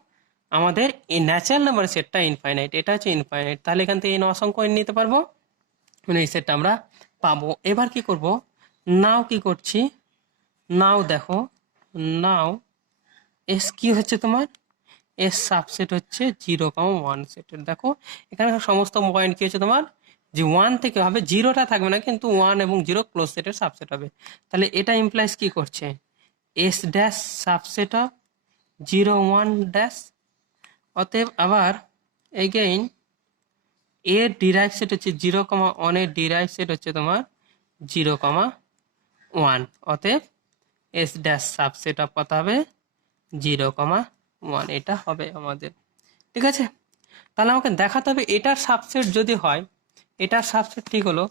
আমাদের এই ন্যাচারাল নাম্বার সেটটা ইনফাইনাইট, এটা হচ্ছে ইনফাইনাইট। তাহলে এখান থেকে অসংখ্য নিতে পারবো, মানে এই সেটটা আমরা পাবো। এবার কি করব, নাও কি করছি, নাও দেখো, নাও এস কি হচ্ছে তোমার, এস সাবসেট হচ্ছে 0,1 সেটের। দেখো এখানে সমস্ত পয়েন্ট কি হচ্ছে তোমার, যে 1 থেকে হবে, 0টা থাকবে না, কিন্তু 1 এবং 0 ক্লোজ সেটের সাবসেট হবে। তাহলে এটা ইমপ্লাইজ কি করছে, S dash subset of 0,1 dash. অতএব আবার এগেইন এর ডিরাইভ সেট হচ্ছে 0,1, এর ডিরাইভ সেট হচ্ছে তোমার 0,1। অতএব এস ড্যাশ সাবসেট অফ কত হবে, 0,1। এটা হবে আমাদের, ঠিক আছে। তাহলে আমাকে দেখাতে হবে এটার সাবসেট যদি হয়, এটার সাবসেট ঠিক হলো,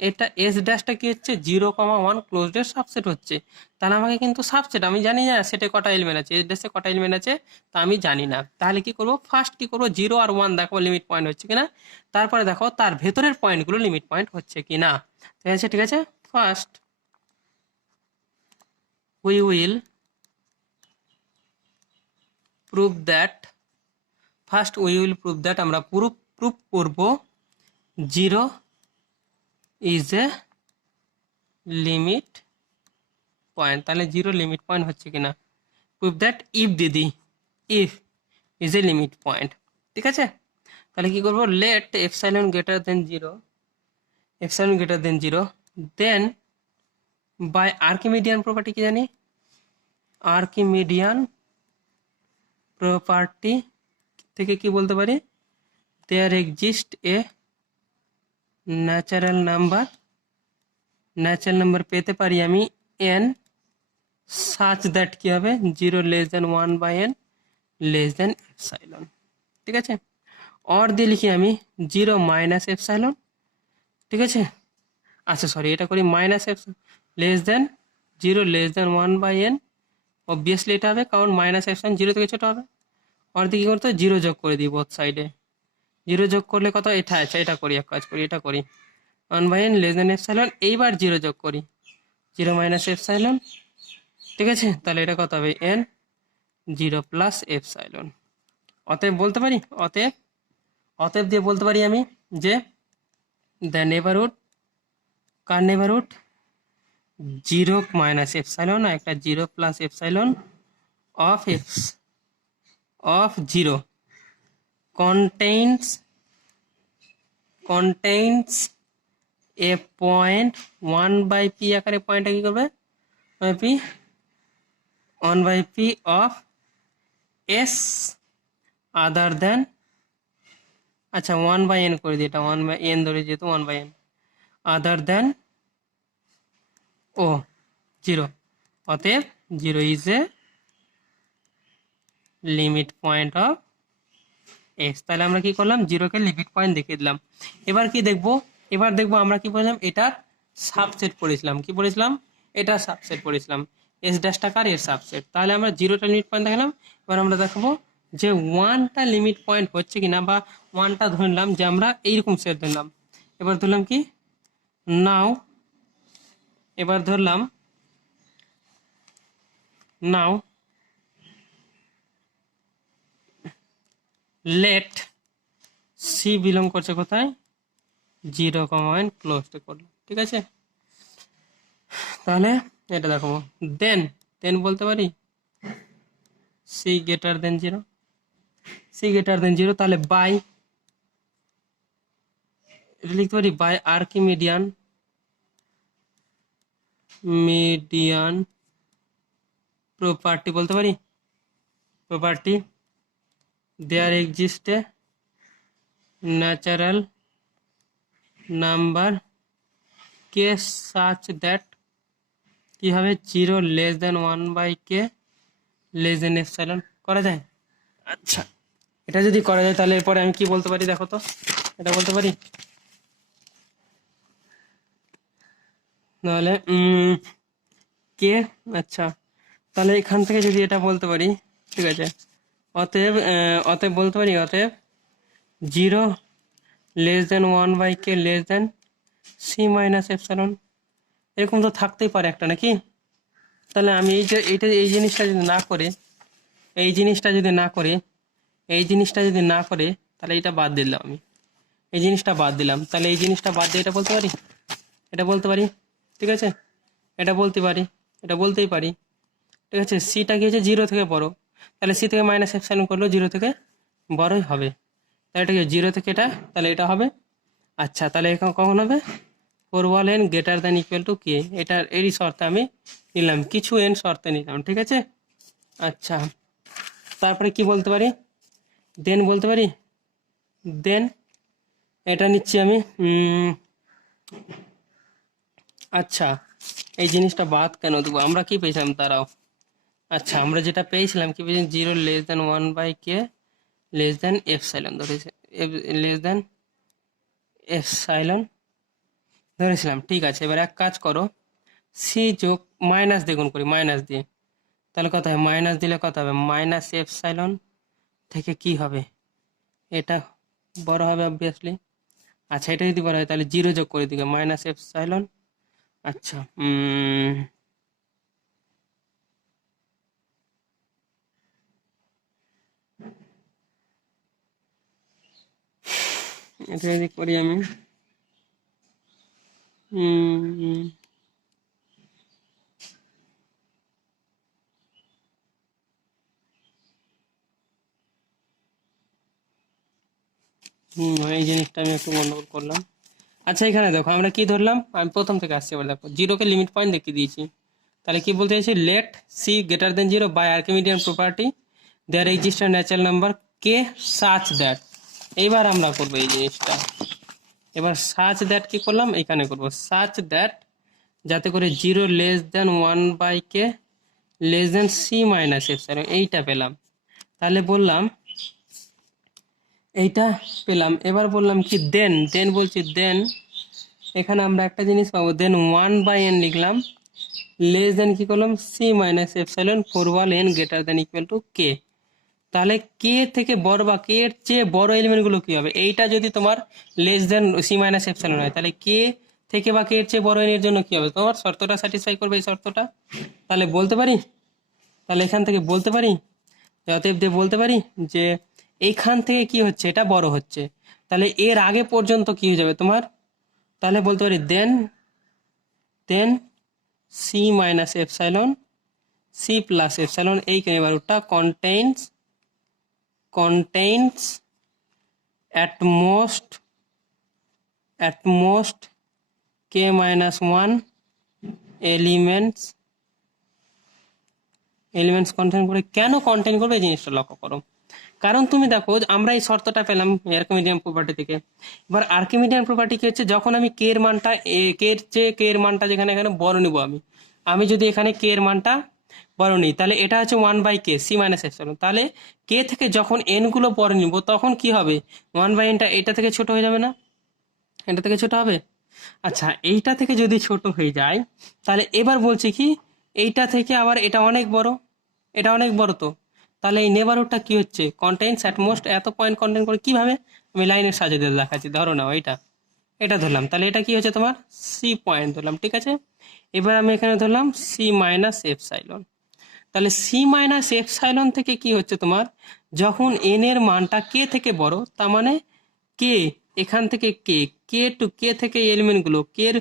এটা এস ড্যাশটা কি হচ্ছে 0,1 ক্লোজড এর সাবসেট হচ্ছে। তাহলে আমাকে কিন্তু সাবসেট আমি জানি না সেটে কটা এলিমেন্ট আছে, এস ড্যাশে কটা এলিমেন্ট আছে তা আমি জানি না। তাহলে কি করব, ফার্স্ট কি করব, 0 আর 1 দেখো লিমিট পয়েন্ট হচ্ছে কিনা, তারপরে দেখো তার ভেতরের পয়েন্টগুলো লিমিট পয়েন্ট হচ্ছে কিনা। ঠিক আছে, ঠিক আছে। First we will prove that, first we will prove that, আমরা প্রুফ করব 0 ইজ এ লিমিট পয়েন্ট। তাহলে 0 লিমিট পয়েন্ট হচ্ছে কিনা, প্রুভ দ্যাট ইফ দিদি, if is a limit point. ঠিক আছে, তাহলে কি করব, let epsilon greater than 0, epsilon greater than 0, then by Archimedean property কি জানি, আর্কিমিডিয়ান প্রপার্টি থেকে কি বলতে পারি, there exist a natural number পেতে পারি আমি n such that কি হবে 0 less than 1/n less than epsilon. ঠিক আছে, অর দিয়ে লিখি আমি 0 মাইনাস এপসাইলন। ঠিক আছে, আচ্ছা সরি, এটা করি minus less than 0 less than 1/n। Obviously এটা হবে, কারণ মাইনাস এপসাইলন 0 থেকে ছোট হবে। অর দিয়ে কি করতে হবে, 0 যোগ করে দিই বোথ সাইডে। 0 যোগ করলে কত, এটা আছে, এটা করি, এক কাজ করি, এটা করি 1/n লেস দেন এপসাইলন। এইবার 0 যোগ করি, 0 মাইনাস এপসাইলন। ঠিক আছে, তাহলে এটা কত হবে, n 0 প্লাস এপসাইলন। অতএব বলতে পারি, অতএব দিয়ে বলতে পারি আমি যে দ্য নেবারহুড, কার নেবারহুড, 0 মাইনাস এপসাইলন আর একটা 0 plus epsilon of 0 contains a point 1/p আকারে পয়েন্টটা কি করবে, p 1/p of s other than, আচ্ছা 1/n করে দিই, এটা 1/n ধরে যেহেতু 1/n other than 0। অতএব 0 is a limit point of s। তাহলে আমরা কি করলাম, 0 কে লিমিট পয়েন্ট দেখিয়ে দিলাম। এবার কি দেখবো, এবার দেখবো আমরা কি বললাম, এটার সাবসেট পড়েছিলাম, কি পড়েছিলাম, এটার সাবসেট পড়েছিলাম, এস ড্যাশ টাকার এর সাবসেট। তাহলে আমরা 0টা লিমিট পয়েন্ট দেখালাম। এবার আমরা দেখাবো যে ওয়ানটা লিমিট পয়েন্ট হচ্ছে কিনা, বা ওয়ানটা ধরলাম যে আমরা এইরকম সেট ধরলাম, এবার ধরলাম কি নাও, এবার ধরলাম নাও লেট সি বিলং করছে কোথায়, 0, ক্লোজ করলাম, ঠিক আছে। তাহলে এটা দেখো, দেন দেন বলতে পারি C greater than 0, C greater than 0, তাহলে বাই, এটা লিখতে পারি বাই আর্কিমিডিয়ান মিডিয়ান প্রপার্টি বলতে পারি, property there exist a natural number K such that কি হবে 0 <1/k < করা যায়। আচ্ছা, এটা যদি করা যায় তাহলে এরপরে আমি কি বলতে পারি দেখো তো, এটা বলতে পারি নাহলে কে, আচ্ছা তাহলে এখান থেকে যদি এটা বলতে পারি, ঠিক আছে, অতএব অতএব বলতে পারি অতএব 0 <1/k c-ε, এরকম তো থাকতেই পারে একটা নাকি। তাহলে আমি এই জিনিসটা যদি না করে, এই জিনিসটা যদি না করে, এই জিনিসটা যদি না করে, তাহলে এটা বাদ দিলাম আমি, এই জিনিসটা বাদ দিলাম, তাহলে এই জিনিসটা বাদ দিয়ে এটা বলতে পারি, এটা বলতে পারি, ঠিক আছে, এটা বলতে পারি, এটা বলতেই পারি, ঠিক আছে। সিটা কি হচ্ছে 0 থেকে বড়, তাহলে সি থেকে -ε করলেও 0 থেকে বড়ই হবে, তাহলে এটা কি 0 থেকে এটা, তাহলে এটা হবে। আচ্ছা, তাহলে এখন কখন হবে, for all n greater than equal to k, এটার এরই শর্তে আমি নিলাম, কিছু এন শর্তে নিলাম, ঠিক আছে। আচ্ছা, তারপরে কি বলতে পারি, দেন বলতে পারি, দেন এটা নিচ্ছি আমি, আচ্ছা এই জিনিসটা বাদ কেন দেবো, আমরা কি পেয়েছিলাম তারাও, আচ্ছা আমরা যেটা পেয়েছিলাম কি পেয়েছিলাম 0 <1/k ε ধরেছে, ε ধরেছিলাম, ঠিক আছে। এবার এক কাজ করো, সি যোগ মাইনাস দিয়ে গুণ করি, মাইনাস দিয়ে, তাহলে কত হবে, মাইনাস দিলে কত হবে, -ε থেকে কি হবে, এটা বড় হবে অবভিয়াসলি। আচ্ছা, এটা যদি বড় হয় তাহলে 0 যোগ করে দিকে -ε, আচ্ছা এটা যদি করি আমি এই জিনিসটা আমি একটু গন্ডগোল করলাম। আচ্ছা, এখানে দেখো আমরা কি ধরলাম, আমি প্রথম থেকে আসছি, এবার দেখো 0 কে লিমিট পয়েন্ট দেখিয়ে দিয়েছি, তাহলে কি বলতে চাইছি, let C greater than 0 by Archimedean property there exist a natural number K such that, এইবার আমরা করবো এই জিনিসটা, এবার সাচ দ্যাট কি করলাম, এখানে করব সাচ দ্যাট, যাতে করে 0 <1/k c-ε, এইটা পেলাম, তাহলে বললাম এইটা পেলাম, এবার বললাম কি দেন, দেন বলছি দেন, এখানে আমরা একটা জিনিস পাবো, দেন 1/n লিখলাম, লেস দেন কি করলাম c-ε for all n greater than equal to k, তাহলে কে থেকে বড় বা কে এর চেয়ে বড় এলিমেন্ট গুলো কি হবে, এইটা যদি তোমার লেস দেন c-ε হয়, তাহলে কে থেকে বা কে এর চেয়ে বড় এর জন্য কি হবে, তোমার শর্তটা স্যাটিসফাই করবে এই শর্তটা, তাহলে বলতে পারি, তাহলে এখান থেকে বলতে পারি, অতএব দিয়ে বলতে পারি যে এইখান থেকে কি হচ্ছে, এটা বড় হচ্ছে, তাহলে এর আগে পর্যন্ত কি হয়ে যাবে তোমার, তাহলে বলতে পারি দেন দেন c-ε c+ε এই কেনিবারটা contains at most k-1 elements contain করে, কেন কন্টেইন করবে এই জিনিসটা লক্ষ্য করো, কারণ তুমি দেখো আমরা এই শর্তটা পেলাম আর্কিমিডিয়ান প্রপার্টি থেকে, এবার আর্কিমিডিয়ান প্রপার্টি কি হচ্ছে, যখন আমি কে এর মানটা কে এর মানটা যেখানে এখানে বড় নিব, আমি যদি এখানে কে এর মানটা বড় নিই, তাহলে এটা হচ্ছে 1/k c-ε, তাহলে কে থেকে যখন এন গুলো বড় নিব তখন কি হবে, 1/n এটা থেকে ছোট হয়ে যাবে না, এটা থেকে ছোট হবে। আচ্ছা, এইটা থেকে যদি ছোট হয়ে যায়, তাহলে এবার বলছি কি এইটা থেকে আবার এটা অনেক বড়, এটা অনেক বড়, তো তাহলে এই নেবারহুডটা কি হচ্ছে, কন্টেইনস অ্যাট মোস্ট এত পয়েন্ট কন্টেইন করে কিভাবে, আমি লাইনের সাহায্যে দিয়ে দেখাচ্ছি। ধরো না এটা ধরলাম, তাহলে এটা কি হচ্ছে তোমার সি পয়েন্ট ধরলাম, ঠিক আছে। এবার আমি এখানে ধরলাম সি মাইনাস এপসাইলন। তাহলে সি মাইনাস এপসাইলন থেকে কি হচ্ছে তোমার, যখন এন এর মানটা কে থেকে বড়, তার মানে কে এখান থেকে কে টু কে থেকে এলিমেন্টগুলো কে এর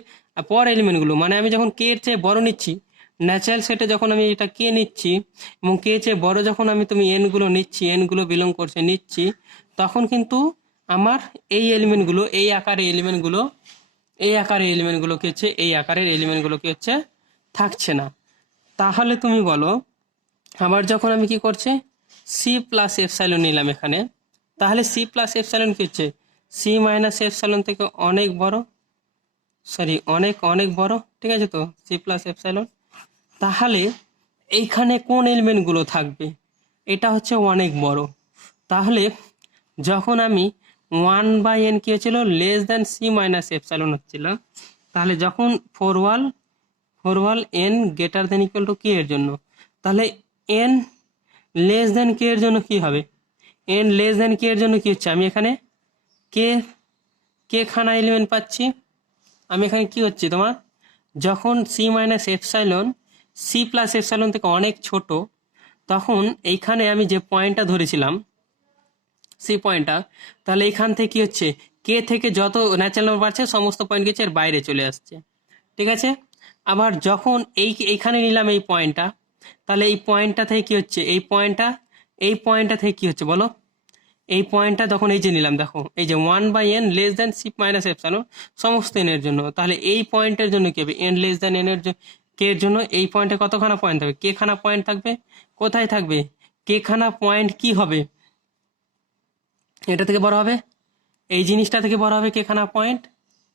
পর এলিমেন্টগুলো, মানে আমি যখন কে এর চেয়ে বড় নিচ্ছি, ন্যাচারাল সেটে যখন আমি এটা কে নিচ্ছি এবং কে চেয়ে বড় যখন আমি তুমি এনগুলো নিচ্ছি, এনগুলো বিলং করছে নিচ্ছি, তখন কিন্তু আমার এই এলিমেন্টগুলো এই আকারের এলিমেন্টগুলো কি হচ্ছে, এই আকারের এলিমেন্টগুলো কি হচ্ছে থাকছে না। তাহলে তুমি বলো, আবার যখন আমি কি করছি সি প্লাস এপসাইলন নিলাম এখানে, তাহলে সি প্লাস এপসাইলন কি হচ্ছে, সি মাইনাস এপসাইলন থেকে অনেক বড়, অনেক বড়, ঠিক আছে। তো সি প্লাস এপসাইলন, তাহলে এইখানে কোন এলিমেন্টগুলো থাকবে, এটা হচ্ছে অনেক বড়। তাহলে যখন আমি 1/n কি হচ্ছিল less than c minus epsilon হচ্ছিল, তাহলে যখন for all n greater than equal to k এর জন্য, তাহলে এন লেস দেন কে এর জন্য কি হবে, এন লেস দেন কে এর জন্য কি হচ্ছে, আমি এখানে কে খানা এলিমেন্ট পাচ্ছি। আমি এখানে কি হচ্ছে তোমার, যখন C minus epsilon C plus epsilon থেকে অনেক ছোট, তখন এইখানে আমি যে পয়েন্টটা ধরেছিলাম সি পয়েন্টটা, তাহলে এখান থেকে কি হচ্ছে, কে থেকে যত ন্যাচারাল নাম্বার বাড়ছে সমস্ত পয়েন্ট গেছে এর বাইরে চলে আসছে, ঠিক আছে। আবার যখন এইখানে নিলাম এই পয়েন্টটা, তাহলে এই পয়েন্টটা থেকে কি হচ্ছে, এই পয়েন্টটা থেকে কি হচ্ছে বলো, এই পয়েন্টটা যখন এই যে নিলাম, দেখো এই যে 1/n less than C minus epsilon সমস্ত এন এর জন্য, তাহলে এই পয়েন্টের জন্য কি হবে, এন লেস দেন এন এর কে এর জন্য এই পয়েন্টে কতখানা পয়েন্ট থাকবে, কে খানা পয়েন্ট থাকবে, কোথায় থাকবে, কে খানা পয়েন্ট কি হবে, এটা থেকে বড় হবে, এই জিনিসটা থেকে বড় হবে কে খানা পয়েন্ট,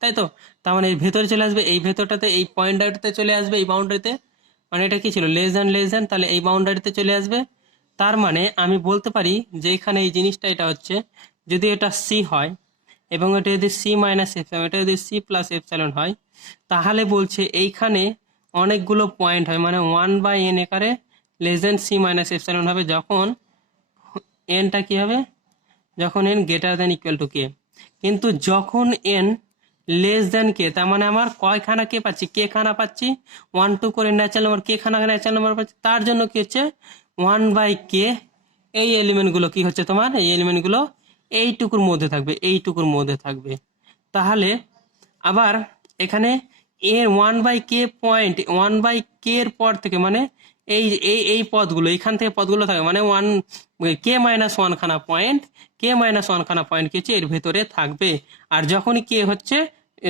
তাই তো। তার মানে এই ভেতরে চলে আসবে, এই ভেতরটাতে এই পয়েন্টটাতে চলে আসবে, এই বাউন্ডারিতে, মানে এটা কি ছিল লেস দেন, তাহলে এই বাউন্ডারিতে চলে আসবে। তার মানে আমি বলতে পারি যে এখানে এই জিনিসটা এটা হচ্ছে, যদি এটা সি হয় এবং এটা যদি সি মাইনাস এপসাইলন, এটা যদি সি প্লাস এপসাইলন হয়, তাহলে বলছে এইখানে অনেকগুলো পয়েন্ট হয়, মানে 1/n একারে less than C minus epsilon হবে, যখন এনটা কি হবে, যখন n greater than equal to k. কিন্তু যখন এন লেস দেন কে, তার মানে আমার কয়খানা কে পাচ্ছি, কে খানা পাচ্ছি, 1 2 করে ন্যাচারাল নাম্বার কে খানা ন্যাচারাল নাম্বার পাচ্ছি, তার জন্য কি হচ্ছে 1/k, এই এলিমেন্টগুলো কি হচ্ছে তোমার, এই এলিমেন্টগুলো এইটুকুর মধ্যে থাকবে। তাহলে আবার এখানে এর 1/k পয়েন্ট 1/k এর পর থেকে, মানে এই এই এই পদগুলো এখান থেকে পদগুলো থাকে, মানে k-1 খানা পয়েন্ট, খানা পয়েন্ট কি হচ্ছে এর ভেতরে থাকবে। আর যখনই কে হচ্ছে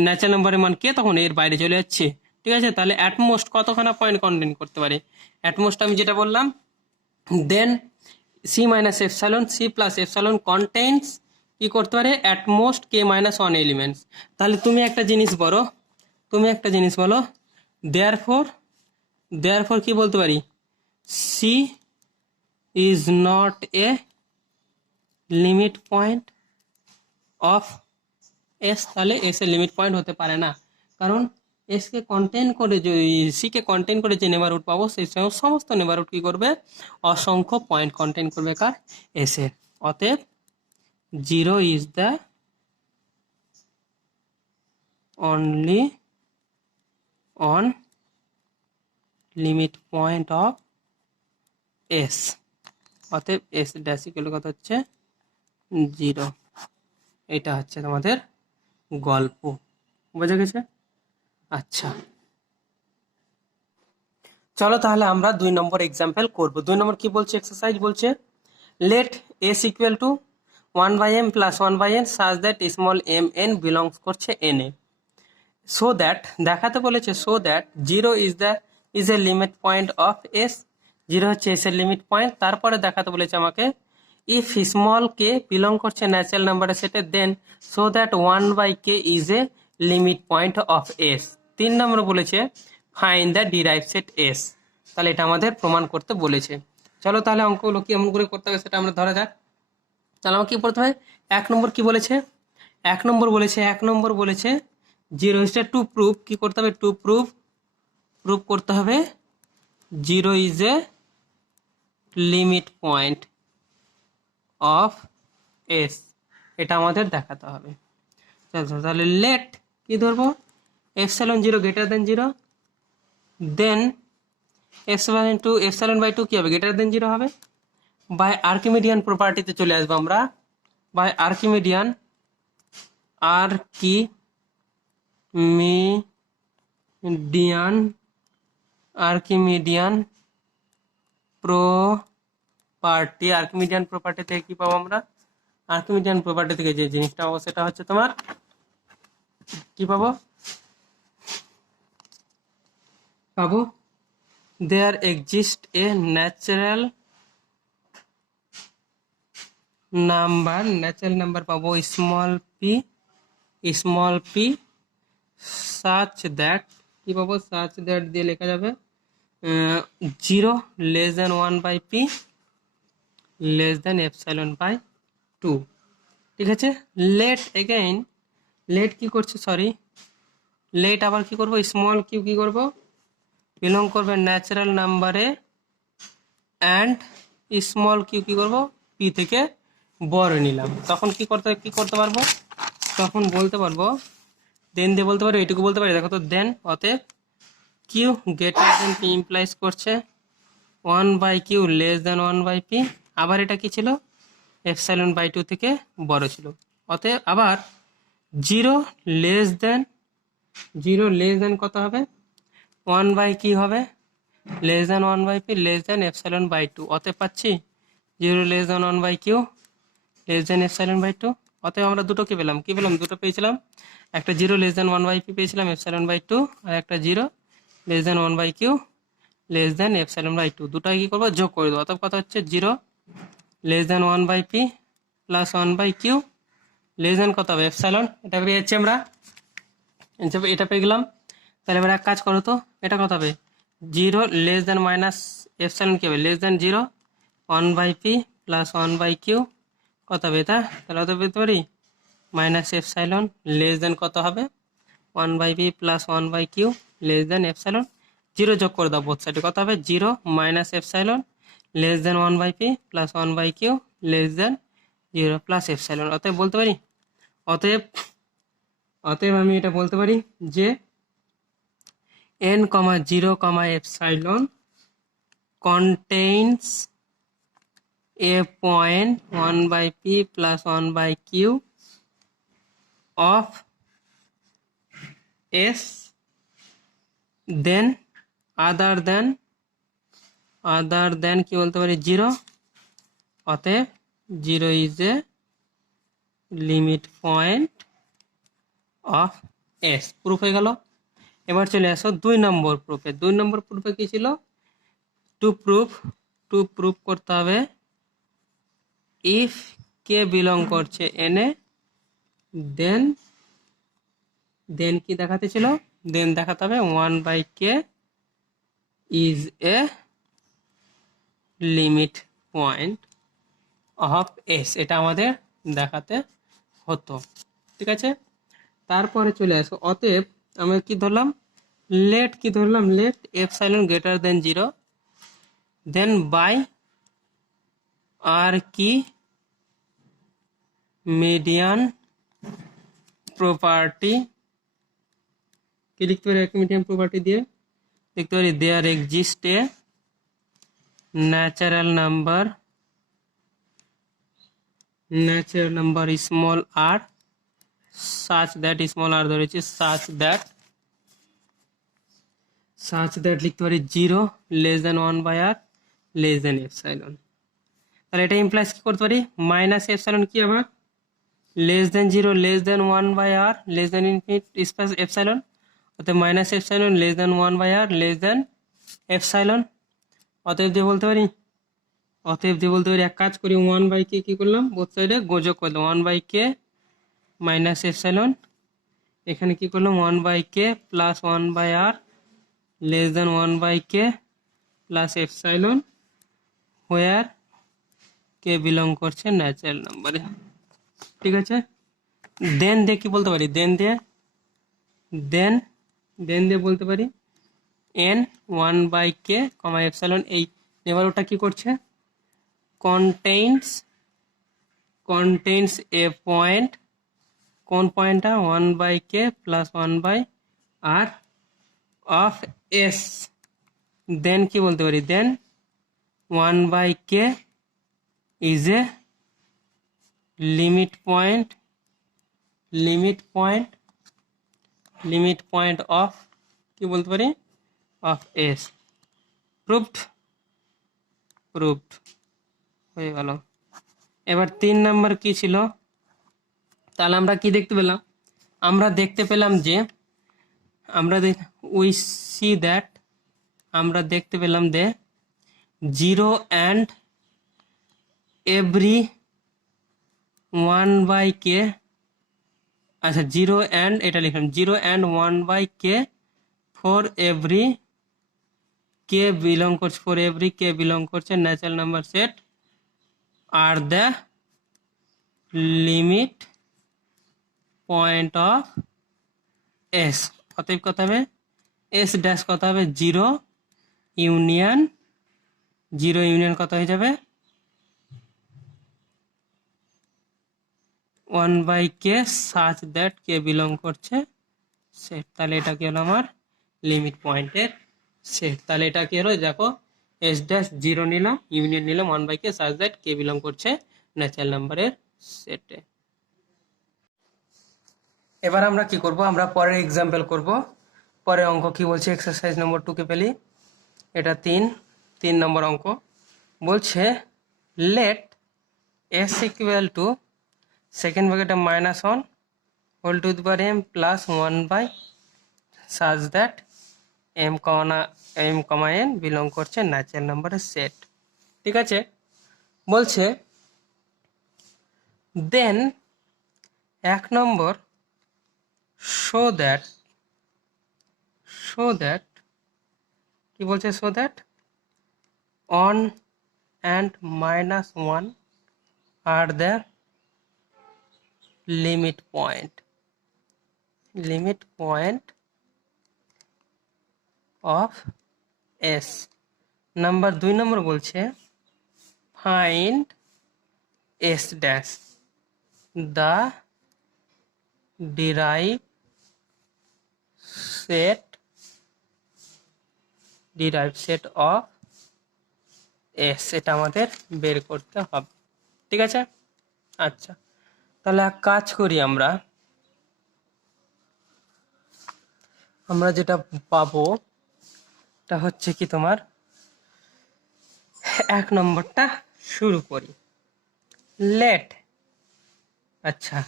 ন্যাচারাল নাম্বারের মান কে, তখন এর বাইরে চলে যাচ্ছে, ঠিক আছে। তাহলে অ্যাটমোস্ট কতখানা পয়েন্ট কন্টেন করতে পারে, অ্যাটমোস্ট আমি যেটা বললাম, then C minus epsilon C plus epsilon contains কি করতে পারে, অ্যাটমোস্ট k-1 এলিমেন্টস। তাহলে তুমি একটা জিনিস বলো, দেয়ারফর কি বলতে পারি, C is not a limit point of S, তাহলে এস এর লিমিট পয়েন্ট হতে পারে না, কারণ এস কে কন্টেন করে সি কে কন্টেন করে যে নেবারহুড পাবো, সেই সমস্ত নেবারহুড কি করবে, অসংখ্য পয়েন্ট কন্টেন করবে কার, এস এর। অতএব 0 is the only on limit point of S. অতএব এস ড্যাশ ইকুয়াল কত হচ্ছে 0। এটা হচ্ছে তোমাদের গল্প, বোঝা গেছে। আচ্ছা, চলো তাহলে আমরা 2 নম্বর এক্সাম্পল করব। 2 নম্বর কি বলছে, এক্সারসাইজ বলছে, let S equal to 1/m plus 1/n such that small M N belongs করছে এন এ, সো দ্যাট দেখাতে বলেছে, so that 0 is a limit point of S, 0 হচ্ছে এস এর লিমিট পয়েন্ট। তারপরে দেখাতে বলেছে আমাকে, ইফ স্মল কে বিলং করছে ন্যাচারাল নাম্বারের সেটে, then so that 1/k is a limit point of S. 3 নম্বর বলেছে, find the derived set S. তাহলে এটা আমাদের প্রমাণ করতে বলেছে। চলো তাহলে অঙ্কগুলো কি এমন করে করতে হবে সেটা আমরা ধরা যাক। তাহলে আমাকে কি পড়তে হয়, 1 নম্বর কি বলেছে, 1 নম্বর বলেছে 0 ইজ টু প্রুভ, কি করতে হবে, টু প্রুভ করতে হবে 0 is a limit point of S, এটা আমাদের দেখাতে হবে। তাহলে লেট কি ধরবো, epsilon zero greater than zero, then epsilon by two কি হবে, গ্রেটার দেন জিরো হবে। বাই আর্কিমিডিয়ান প্রপার্টিতে চলে আসবো আমরা, by Archimedean Archimedean Archimedean property থেকে কি পাবো আমরা, আর্কিমিডিয়ান প্রপার্টি থেকে যে জিনিসটা পাবো সেটা হচ্ছে তোমার কি পাবো there exist a natural number পাবো স্মল পি সাচ দ্যাট কি পাবো, সাচ দ্যাট দিয়ে লেখা যাবে 0 less than 1/p less than epsilon by 2। ঠিক আছে, লেট কি করছে, লেট আবার কি করব, স্মল কিউ কি করব, বিলং করবে ন্যাচারাল নাম্বারে, অ্যান্ড স্মল কিউ কি করব, পি থেকে বড় নিলাম। তখন কি করতে পারবো, তখন বলতে পারবো, দেন দিয়ে বলতে পারবো, এটুকু বলতে পারি, দেখো তো দেন, অতএব Q greater than P implies করছে 1/q লেস দেন 1/p, আবার এটা কি ছিল, এপসাইলন বাই 2 থেকে বড় ছিল। অতএব আবার 0 লেস দেন কত হবে, 1/q হবে less than 1/p less than epsilon by 2। অতএব পাচ্ছি 0 less than 1/q less than epsilon by 2। অতএব আমরা দুটো কি পেলাম, দুটো পেয়েছিলাম, একটা 0 লেস দেন 1/p পেয়েছিলাম এপসাইলন বাই 2, আর একটা 0 less than 1/q less than epsilon by 2, দুটাই কি করবো, যোগ করে দেবো। অতএব কথা হচ্ছে 0 less than 1/p plus 1/q less দেন কত হবে, এপসাইলন, এটা পেয়েছি আমরা, এটা পেয়ে গেলাম। তাহলে এবার এক কাজ করো তো, এটা কত হবে, 0 লেস দেন মাইনাস এপসাইলন কি হবে, less than 0 1/p plus 1/q কত হবে এটা, তাহলে অত পেতে পারি মাইনাস এপসাইলন লেস দেন কত হবে 1/p plus 1/q less than epsilon, 0 যোগ করে দাও বোথ সাইডে, কত হবে 0 minus epsilon less than 1/p plus 1/q less than 0 plus epsilon. অতএব বলতে পারি, অতএব আমি এটা বলতে পারি যে n, 0, epsilon contains a point 1/p plus 1/q of s, then other than কি বলতে পারি 0, অতএব 0 is a limit point of s। Proof হয়ে গেল। এবার চলে আসো 2 নম্বর প্রুফে। 2 নম্বর প্রুফে কি ছিল, টু প্রুফ করতে হবে ইফ কে বিলং করছে এনে, দেন কি দেখাতে ছিল, দেন দেখাতে হবে 1/k is a limit point of S, এটা আমাদের দেখাতে হতো। ঠিক আছে, তারপরে চলে আসো, অতএব আমরা কি ধরলাম, let epsilon greater than 0, then by Archimedean property, কি লিখতে পারি, মিডিয়ান প্রপার্টি দিয়ে লিখতে পারি there exist a natural number small r, such that small r ধরেছি, such that লিখতে পারি 0 less than 1/r less than epsilon. তাহলে এটা ইমপ্লাইজ কি করতে পারি, মাইনাস এপসাইলন কি আবার, less than 0 less than 1/r less than infinite space epsilon, অতএব minus epsilon less than 1/r less than epsilon. অতএব দিয়ে বলতে পারি এক কাজ করি, 1/k কি করলাম, বোথ সাইডে যোগ করলাম, 1/k মাইনাস এপসাইলন, এখানে কি করলাম 1/k plus 1/r less than 1/k plus epsilon, where k belong করছে ন্যাচারাল নাম্বারে। ঠিক আছে, দেন দিয়ে কি বলতে পারি, দেন দিয়ে বলতে পারি n 1/k এপসাইলন, এই এবার ওটা কি করছে, contains a point, কোন পয়েন্টটা 1/k plus 1/r of s, দেন কি বলতে পারি, দেন 1/k is a limit point of, কি বলতে পারি, of s. proved হয়ে গেল। এবার 3 নাম্বার কি ছিল, তাহলে আমরা কি দেখতে পেলাম, আমরা দেখতে পেলাম যে উই সি দ্যাট, আমরা দেখতে পেলাম যে 0 and every 1/k, আচ্ছা 0 and, এটা লিখলাম 0 and 1/k for every k belong করছে, for every k belong করছে natural number set are the limit point of S. অতএব কত হবে, এস ড্যাশ কত হবে, 0 ইউনিয়ন কত হয়ে যাবে, 1/k such that k belong করছে সেট। তাহলে এটা কি হলো আমার লিমিট পয়েন্টের সেট। তাহলে এটা কি হলো, দেখো এস ড্যাশ 0 নিলাম, ইউনিয়ন নিলাম 1/k such that k belong করছে ন্যাচারাল নাম্বারের সেটে। এবার আমরা কি করব, আমরা পরের এক্সাম্পল করব। পরের অঙ্ক কি বলছে, এক্সারসাইজ নম্বর 2 কে পেলি, এটা 3 নম্বর অঙ্ক বলছে, let S equal to second ব্র্যাকেটে -1 whole to the power m plus 1 such that m, n belong করছে ন্যাচারাল নাম্বারের সেট। ঠিক আছে, বলছে দেন 1 নম্বর show that কি বলছে, show that 1 and -1 are the limit point of s। Number 2 নম্বর বলছে find s dash the derived set of s। এটা আমাদের বের করতে হবে। ঠিক আছে, আচ্ছা তাহলে এক কাজ করি, আমরা যেটা পাবো এটা হচ্ছে কি তোমার 1 নম্বরটা শুরু করি, লেট, আচ্ছা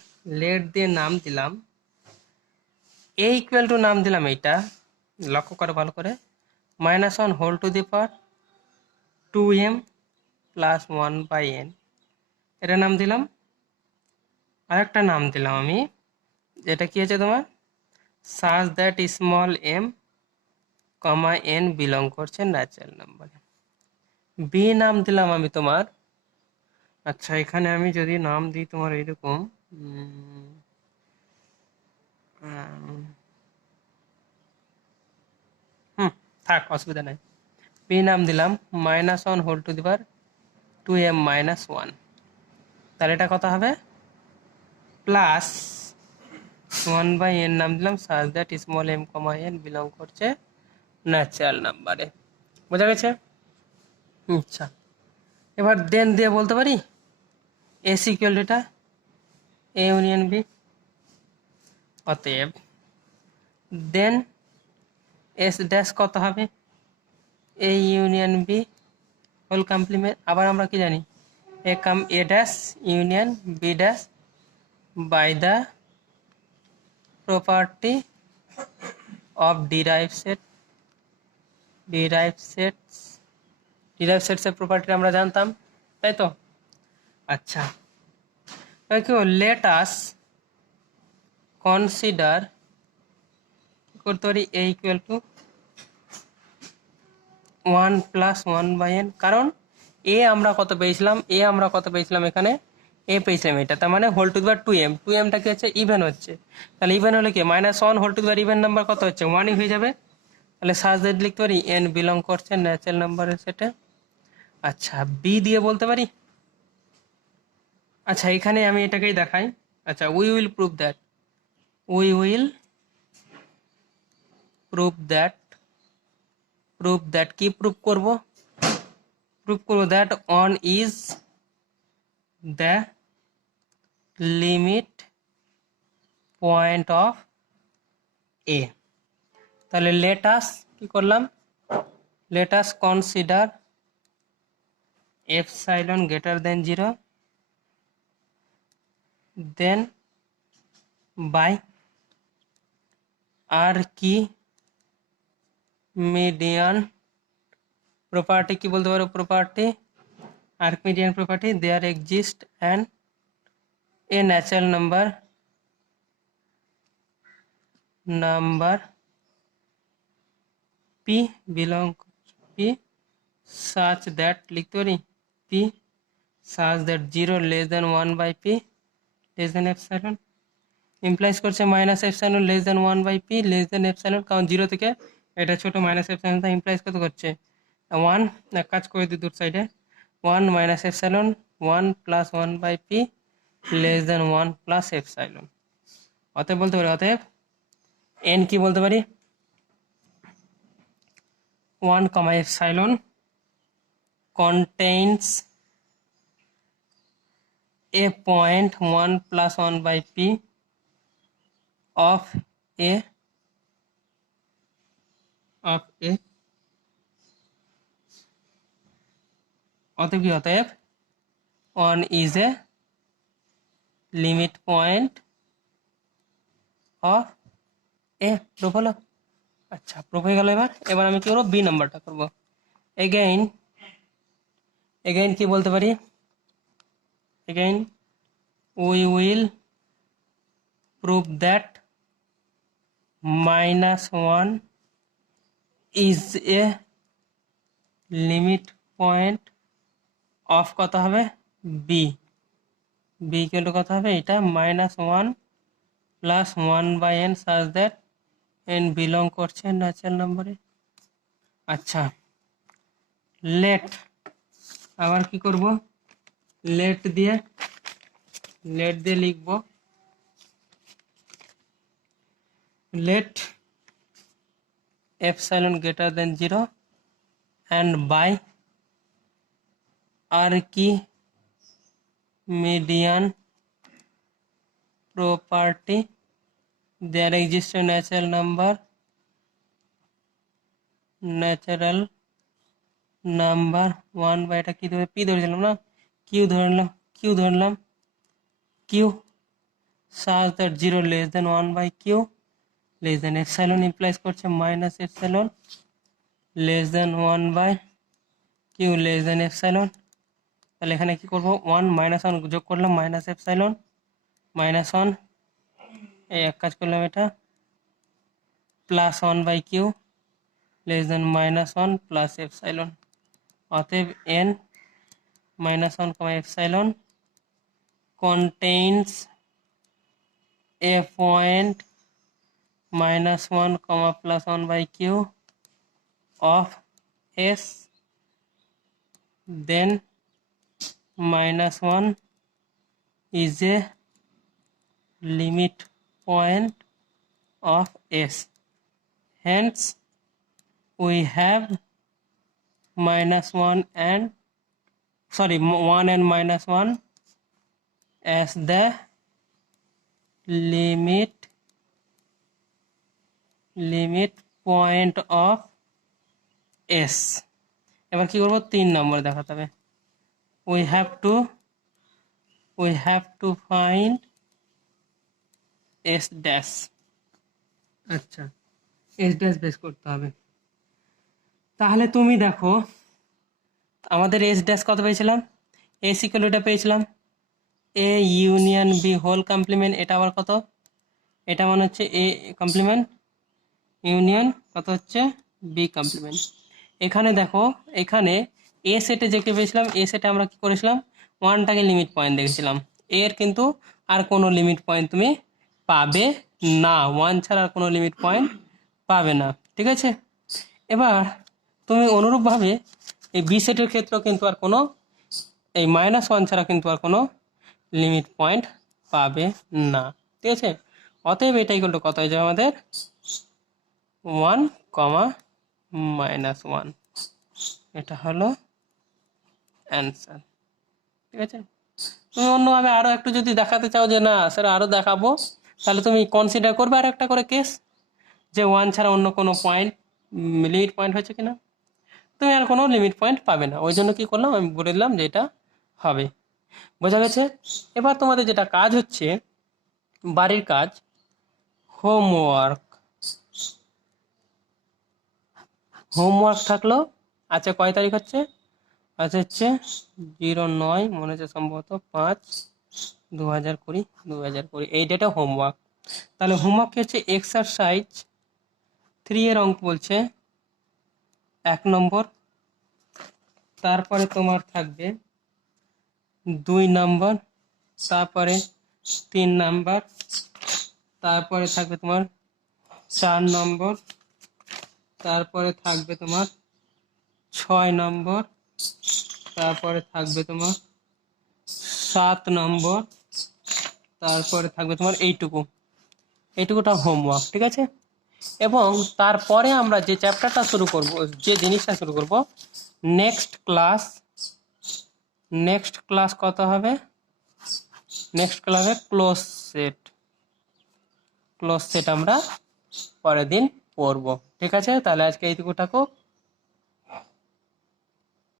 লেট দিয়ে নাম দিলাম a ইকুয়াল টু, নাম দিলাম এইটা, লক্ষ্য করো ভালো করে, -1 whole to the power 2m plus 1/n, এটা নাম দিলাম। আরেকটা নাম দিলাম আমি, যেটা কি আছে তোমার such that small m, n belong করছে ন্যাচারাল নাম্বারে। বি নাম দিলাম আমি তোমার, আচ্ছা এখানে আমি যদি নাম দিই তোমার এইরকম, থাক অসুবিধা নাই, বি নাম দিলাম -1 whole to the power 2m - 1, তাহলে এটা কত হবে, প্লাস 1/n নাম দিলাম such that small m, n belong করছে ন্যাচারাল নাম্বারে। বোঝা গেছে? আচ্ছা এবার দেন দিয়ে বলতে পারি এস ইকুয়াল এটা এ ইউনিয়ন বি, অতএব দেন এস ড্যাশ কত হবে, A union B whole complement. আবার আমরা কি জানি, A dash union B dash by the property of derived সেটসের প্রপার্টি আমরা জানতাম, তাই তো? আচ্ছা লেট আস কনসিডার, করতে পারি a equal to 1 plus 1/n, কারণ এ আমরা কত পেয়েছিলাম, এখানে এ পেয়েছিলাম এটা, তার মানে whole to the power 2m টা কি হচ্ছে, ইভেন হচ্ছে, তাহলে ইভেন হলে কি -1 whole to the power even number কত হচ্ছে, 1ই হয়ে যাবে। তাহলে সাজ লিখতে পারি n বিলং করছে ন্যাচারাল নাম্বারের সেটে। আচ্ছা বি দিয়ে বলতে পারি আচ্ছা, এখানে আমি এটাকেই দেখাই। আচ্ছা, we will prove that, we will prove that, prove that কি প্রুভ করব? প্রুভ করব that on is the limit point of A. তাহলে লেটাস কি করলাম, let us consider epsilon greater than 0, then by Archimedean property, কি বলতে পারো property, Archimedean property, there exist and a natural number p belong p such that লিখতে পারি p such that 0 less than 1 by p less than epsilon implies করছে minus epsilon less than 1 by p less than epsilon, কারণ 0 থেকে এটা ছোট minus epsilon, তা implies কত করছে 1। এক কাজ করে দিই দূর সাইডে, 1 minus epsilon 1 plus 1 by p less than 1 plus epsilon. অতএব বলতে পারি, অতএব এন কি বলতে পারি 1 comma epsilon contains a point 1 plus 1 by p of a অতএব কি, অতএব 1 is a limit point of a। Proof হলো। আচ্ছা, প্রুফ হয়ে গেল। এবার আমি কি করবো, বি নাম্বারটা করবো। এগেইন কি বলতে পারি, again we will prove that -1 is a limit point of কত হবে বি, বি ইকুয়াল টু কত হবে এটা -1 plus 1 by n such that n belong করছে ন্যাচারাল নাম্বারে। আচ্ছা, লেট আবার কি করব, লেট দিয়ে লিখব let epsilon greater than 0 and by Archimedean property there exists a natural number one by এটা কি ধরে পি ধরেছিলাম না, কিউ ধরলাম Q such that 0 less than 1 by q less than epsilon implies করছে minus epsilon less than 1 by q less than epsilon। তাহলে এখানে কি করব, 1 -1 যোগ করলাম মাইনাস এপসাইলন -1, এই এক কাজ করলাম এটা plus 1 by q less than -1 plus epsilon. অতএব n -1 comma epsilon contains a point -1 comma plus 1 by q of s, then -1 is a limit point of s, hence we have -1 and 1 and -1 as the limit point of s। এবার কি করব, 3 নম্বর দেখাতে হবে, we have to find s dash। আচ্ছা, s dash বের করতে হবে। তাহলে তুমি দেখো আমাদের s dash কত পেয়েছিলাম, s ইকুয়াল এটা পেয়েছিলাম a union b whole complement, এটা আবার কত, এটা মানে হচ্ছে a কমপ্লিমেন্ট ইউনিয়ন কত হচ্ছে b কমপ্লিমেন্ট। এখানে দেখো, এখানে a সেটে যেকে পেয়েছিলাম, a সেটে আমরা কি করেছিলাম 1টাকে লিমিট পয়েন্ট দেখেছিলাম, এর কিন্তু আর কোনো লিমিট পয়েন্ট তুমি পাবে না, 1 ছাড়া আর কোনো লিমিট পয়েন্ট পাবে না, ঠিক আছে। এবার তুমি অনুরূপভাবে এই বি সেটের ক্ষেত্রেও কিন্তু আর কোনো এই -1 ছাড়া কিন্তু আর কোনো লিমিট পয়েন্ট পাবে না। ঠিক আছে, অতএব এটা ইকুয়াল টু কত হয়ে যাবে আমাদের 1, -1। এটা হলো অ্যান্সার। ঠিক আছে, তুমি অন্যভাবে আরো একটু যদি দেখাতে চাও যে না স্যার আরো দেখাবো, তাহলে তুমি কনসিডার করবে আর একটা করে কেস, যে 1 ছাড়া অন্য কোনো পয়েন্ট লিমিট পয়েন্ট হয়েছে কিনা। তুমি আর কোনো লিমিট পয়েন্ট পাবে না, ওই জন্য কি করলাম আমি বলে দিলাম যে এটা হবে। বোঝা গেছে? এবার তোমাদের যেটা কাজ হচ্ছে বাড়ির কাজ, হোমওয়ার্ক। হোমওয়ার্ক থাকলো, আচ্ছা কয় তারিখ হচ্ছে, আচ্ছা হচ্ছে 09, মনে হচ্ছে সম্ভবত 5/2020, এই ডেটে হোমওয়ার্ক। তাহলে হোমওয়ার্ক কি হচ্ছে, এক্সারসাইজ 3 এর অঙ্ক বলছে 1 নম্বর, তারপরে তোমার থাকবে 2 নম্বর, তারপরে 3 নম্বর, তারপরে থাকবে তোমার 4 নম্বর, তারপরে থাকবে তোমার 6 নম্বর, তারপরে থাকবে তোমার 7 নম্বর, তারপরে থাকবে তোমার এইটুকুটা হোমওয়ার্ক। ঠিক আছে, এবং তারপরে আমরা যে চ্যাপ্টারটা শুরু করব, যে জিনিসটা শুরু করব, নেক্সট ক্লাস কত হবে, নেক্সট ক্লাসে ক্লোজ সেট আমরা পরের দিন পড়বো। ঠিক আছে, তাহলে আজকে এইটুকু থাকুক।